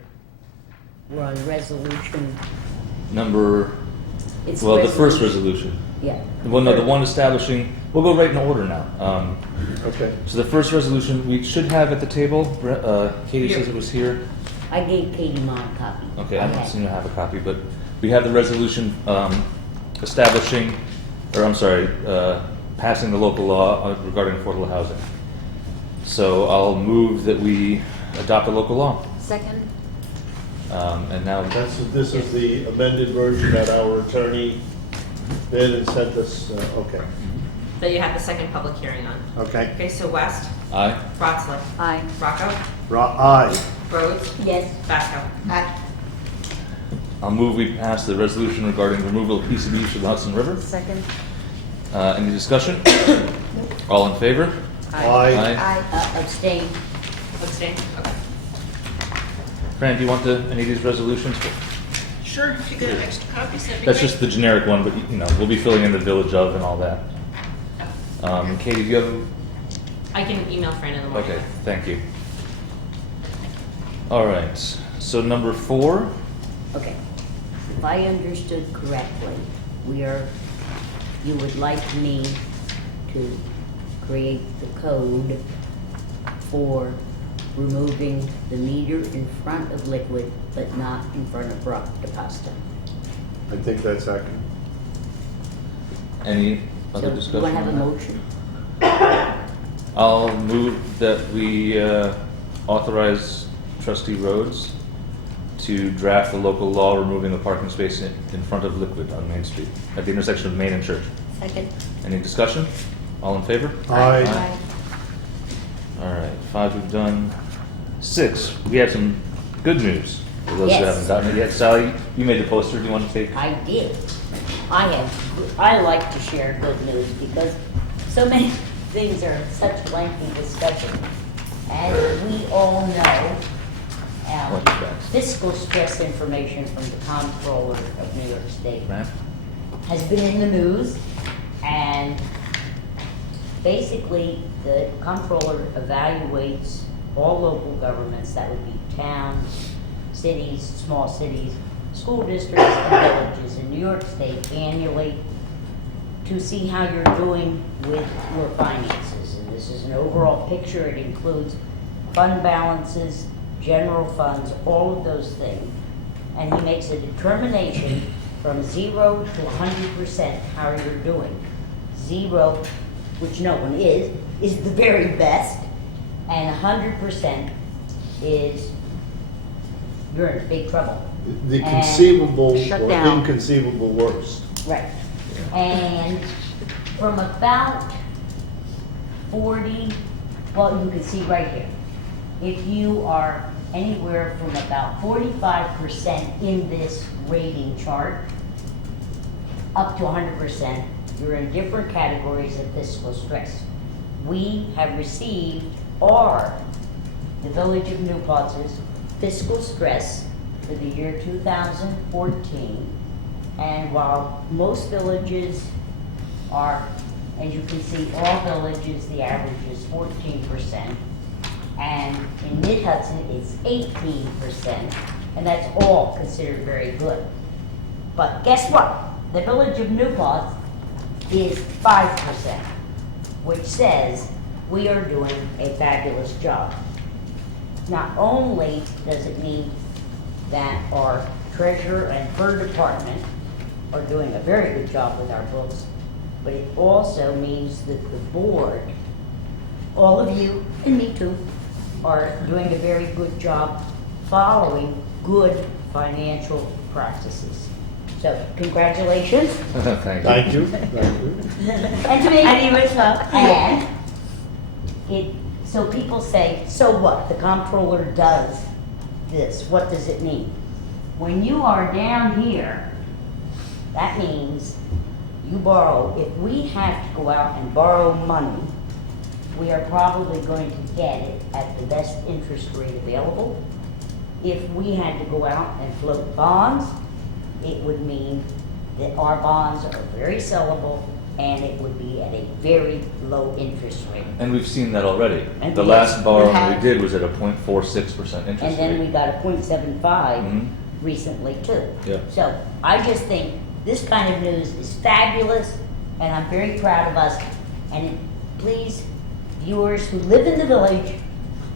We're on resolution, Number, it's well, the first resolution. Yeah. Well, no, the one establishing, we'll go right in order now. Okay. So the first resolution, we should have at the table, Katie says it was here. I gave Katie my copy. Okay, I don't seem to have a copy, but we have the resolution establishing, or I'm sorry, passing the local law regarding affordable housing. So I'll move that we adopt the local law. Second? And now, This is the amended version that our attorney did and sent us, okay. That you have the second public hearing on. Okay. Okay, so West, aye. Rotsler, Aye. Rocco, Aye. Rhodes, Yes. Basco. Aye. I'll move we pass the resolution regarding removal of PCBs from the Hudson River. Second? Any discussion? All in favor? Aye. Abstain. Abstain? Okay. Fran, do you want any of these resolutions? Sure, if you get extra copies, that'd be That's great. just the generic one, but you know, we'll be filling in the village of and all that. Katie, do you have? I can email Fran in the morning. Okay, thank you. All right, so number 4. Okay. If I understood correctly, you would like me to create the code for removing the meter in front of Liquid, but not in front of Rock DePasta. I think that's accurate. Any other So, discussion? do I have a on that? motion? I'll move that we authorize Trustee Rhodes to draft the local law removing the parking space in front of Liquid on Main Street, at the intersection of Main and Church. Second. Any discussion? All in favor? Aye. All right, 5 we've done. 6, we have some good news for those who Yes. haven't gotten it yet. Sally, you made the poster. Do you want to take? I did. I like to share good news because so many things are such lengthy discussion. As we all know, fiscal stress information from the Comptroller of New York State Ma'am? has been in the news, and basically the Comptroller evaluates all local governments, that would be towns, cities, small cities, school districts, and villages in New York State annually to see how you're doing with your finances. And this is an overall picture. It includes fund balances, general funds, all of those things. And he makes a determination from 0 to 100% how you're doing. 0, which no one is the very best, and 100% is you're in big trouble. The And conceivable shut or down. inconceivable worst. Right. And from about 40, well, you can see right here, if you are anywhere from about 45% in this rating chart, up to 100%, you're in different categories of fiscal stress. We have received the Village of New Paltz's fiscal stress for the year 2014. And while most villages are, as you can see, all villages, the average is 14%. And in Mid-Hudson, it's 18%. And that's all considered very good. But guess what? The Village of New Paltz is 5%, which says we are doing a fabulous job. Not only does it mean that our treasurer and her department are doing a very good job with our books, but it also means that the board, all of you, and me too, are doing a very good job following good financial practices. So, congratulations. Thank you. Thank you. And to me, and you as well. And so people say, so what? The comptroller does this. What does it mean? When you are down here, that means you borrow. If we have to go out and borrow money, we are probably going to get it at the best interest rate available. If we had to go out and float bonds, it would mean that our bonds are very sellable and it would be at a very low interest rate. And we've seen that already. And The we- last we borrowing have- we did was at a 0.46% interest And then we rate. got a 0.75 Mhm. recently too. Yeah. So I just think this kind of news is fabulous, and I'm very proud of us. And please, viewers who live in the village,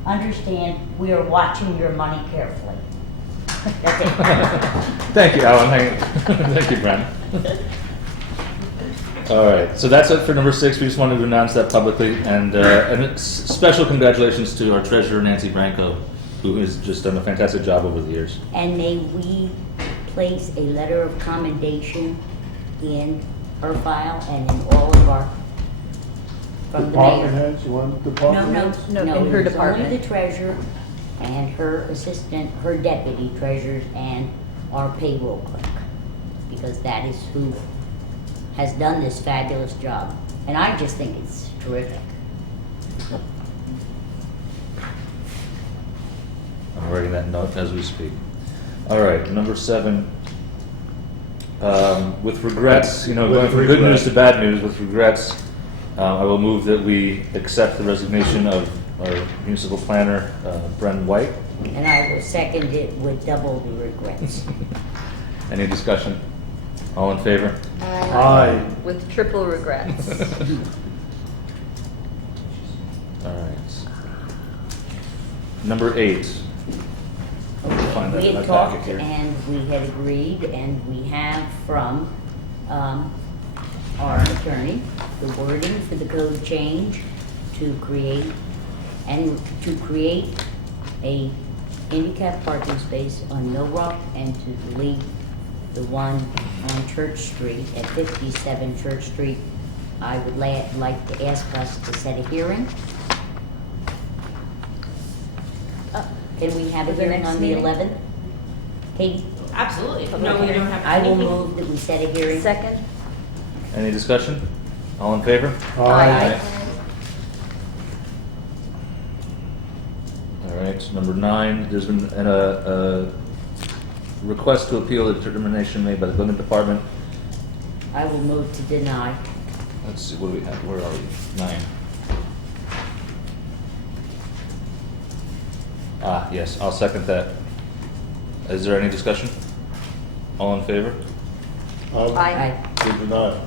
understand we are watching your money carefully. That's it. Thank you, Alan. Thank you, Brent. All right, so that's it for number 6. We just wanted to announce that publicly, and special congratulations to our treasurer, Nancy Branco, who has just done a fantastic job over the years. And may we place a letter of commendation in her file and in all of our, from the mayor. Department heads, you want department heads? No, in her it's department. only the treasurer and her assistant, her deputy treasurers, and our payroll clerk. Because that is who has done this fabulous job. And I just think it's terrific. I'm writing that note as we speak. All right, number 7. With regrets, going from good news to bad news, with regrets, I will move that we accept the resignation of our municipal planner, Bren White. And I will second it with double the regrets. Any discussion? All in favor? Aye. With triple regrets. All right. Number 8. Find that We in my had packet talked here. and we had agreed, and we have from our attorney, the wording for the code change to create a handicap parking space on Mill Rock and to delete the one on Church Street at 57 Church Street. I would like to ask us to set a hearing. Can we have a For the hearing next on the meeting? 11th? Katie? Absolutely. Public No, we hearing. don't have I will anything. move that we set a hearing. Second? Any discussion? All in favor? Aye. All right, number 9, there's been a request to appeal the determination made by the building department. I will move to deny. Let's see, what do we have? Where are we? 9. Yes, I'll second that. Is there any discussion? All in favor? Aye. To deny.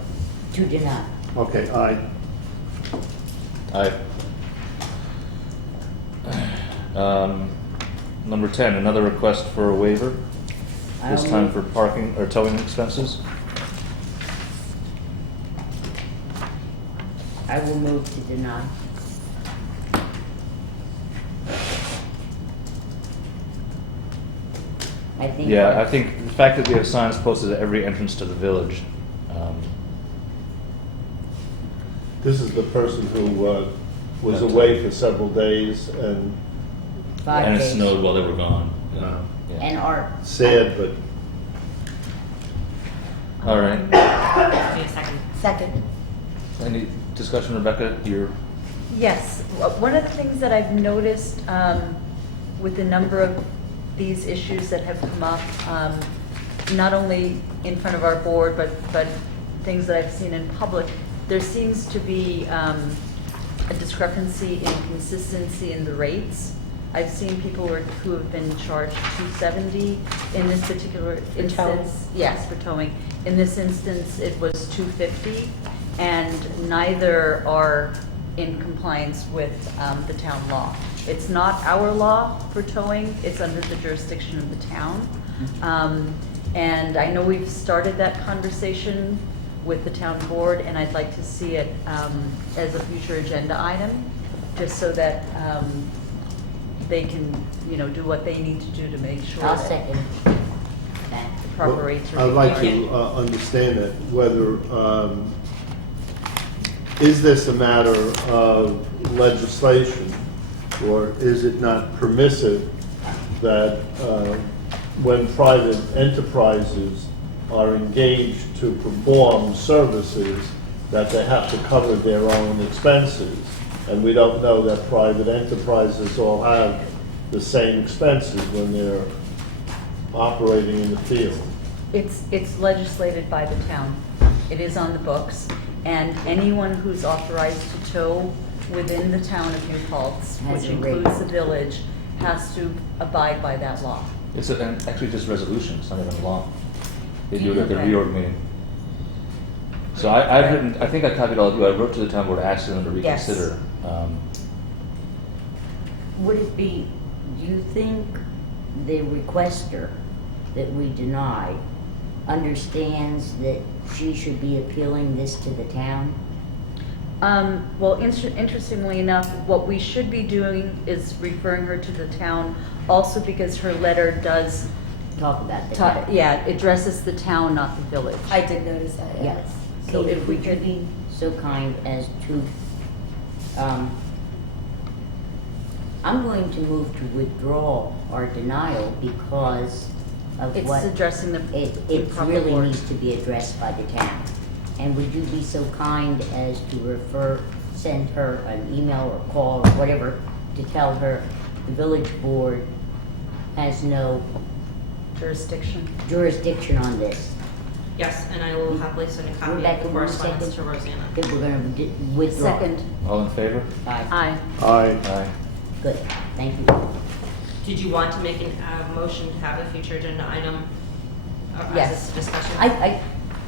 To deny. Okay, aye. Aye. Number 10, another request for a waiver, this I'll time move. for parking or towing expenses. I will move to deny. I think. Yeah, I think the fact that we have signs posted at every entrance to the village, This is the person who was away for several days and 5 and it days. snowed while they were gone. Yeah. And art. sad, but All right. Need a second. Second. Any discussion, Rebecca? Yes, one of the things that I've noticed with the number of these issues that have come up, not only in front of our board, but things that I've seen in public, there seems to be a discrepancy in consistency in the rates. I've seen people who have been charged $270 in this particular instance. Yes, for towing. In this instance, it was $250, and neither are in compliance with the town law. It's not our law for towing, it's under the jurisdiction of the town. And I know we've started that conversation with the town board, and I'd like to see it as a future agenda item, just so that they can, do what they need to do to make sure I'll that second that. the proper rates are. I'd like to understand it, whether, is this a matter of legislation, or is it not permissive that when private enterprises are engaged to perform services, that they have to cover their own expenses? And we don't know that private enterprises all have the same expenses when they're operating in the field. It's legislated by the town. It is on the books, and anyone who's authorized to tow within the town of New Paltz, Has which a rate. includes the village, has to abide by that law. It's actually just resolution, it's not even a law. They do it at the Okay. reorg meeting. So I've written, I think I copied all of you, I wrote to the town board asking them to Yes. reconsider. Would it be, do you think the requester that we denied understands that she should be appealing this to the town? Well, interestingly enough, what we should be doing is referring her to the town, also because her letter does, Talk about the town. yeah, addresses the town, not the village. I did notice that, Yeah. yes. So Peter, if we would you could- be so kind as to, I'm going to move to withdraw our denial because of It's what. addressing the It proper really board. needs to be addressed by the town. And would you be so kind as to send her an email or call or whatever to tell her the village board has no jurisdiction on this? Yes, and I will happily send a copy of Rebecca, the one correspondence second. to Rosanna. That we're gonna withdraw. Second. All in favor? Aye. Aye. Aye. Aye. Good, thank you. Did you want to make a motion to have a future agenda item Yes. as a discussion?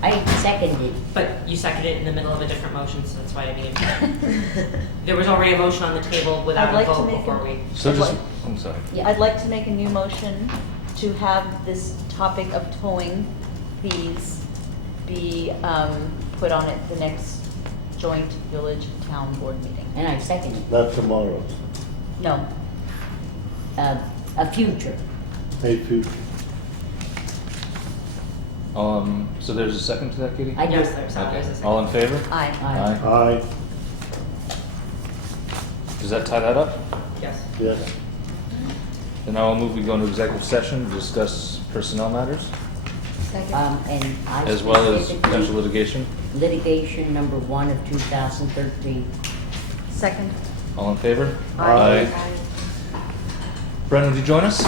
I seconded. But you seconded it in the middle of a different motion, so that's why I didn't. There was already a motion on the table without I'd a like to vote make before we. So just, I'm sorry. Yeah. I'd like to make a new motion to have this topic of towing fees be put on at the next joint village town board meeting. And I seconded. Not tomorrow, No, A future. a future. So there's a second to that, Katie? I Yes, did. there's a Okay. second. All in favor? aye. Aye. Aye, Does that tie that up? Yes. yes. Then I will move, we go into executive session to discuss personnel matters, And I as well as specifically- potential litigation. Litigation number 1 of 2013. Second. All in favor? Aye. Brendan, would you join us?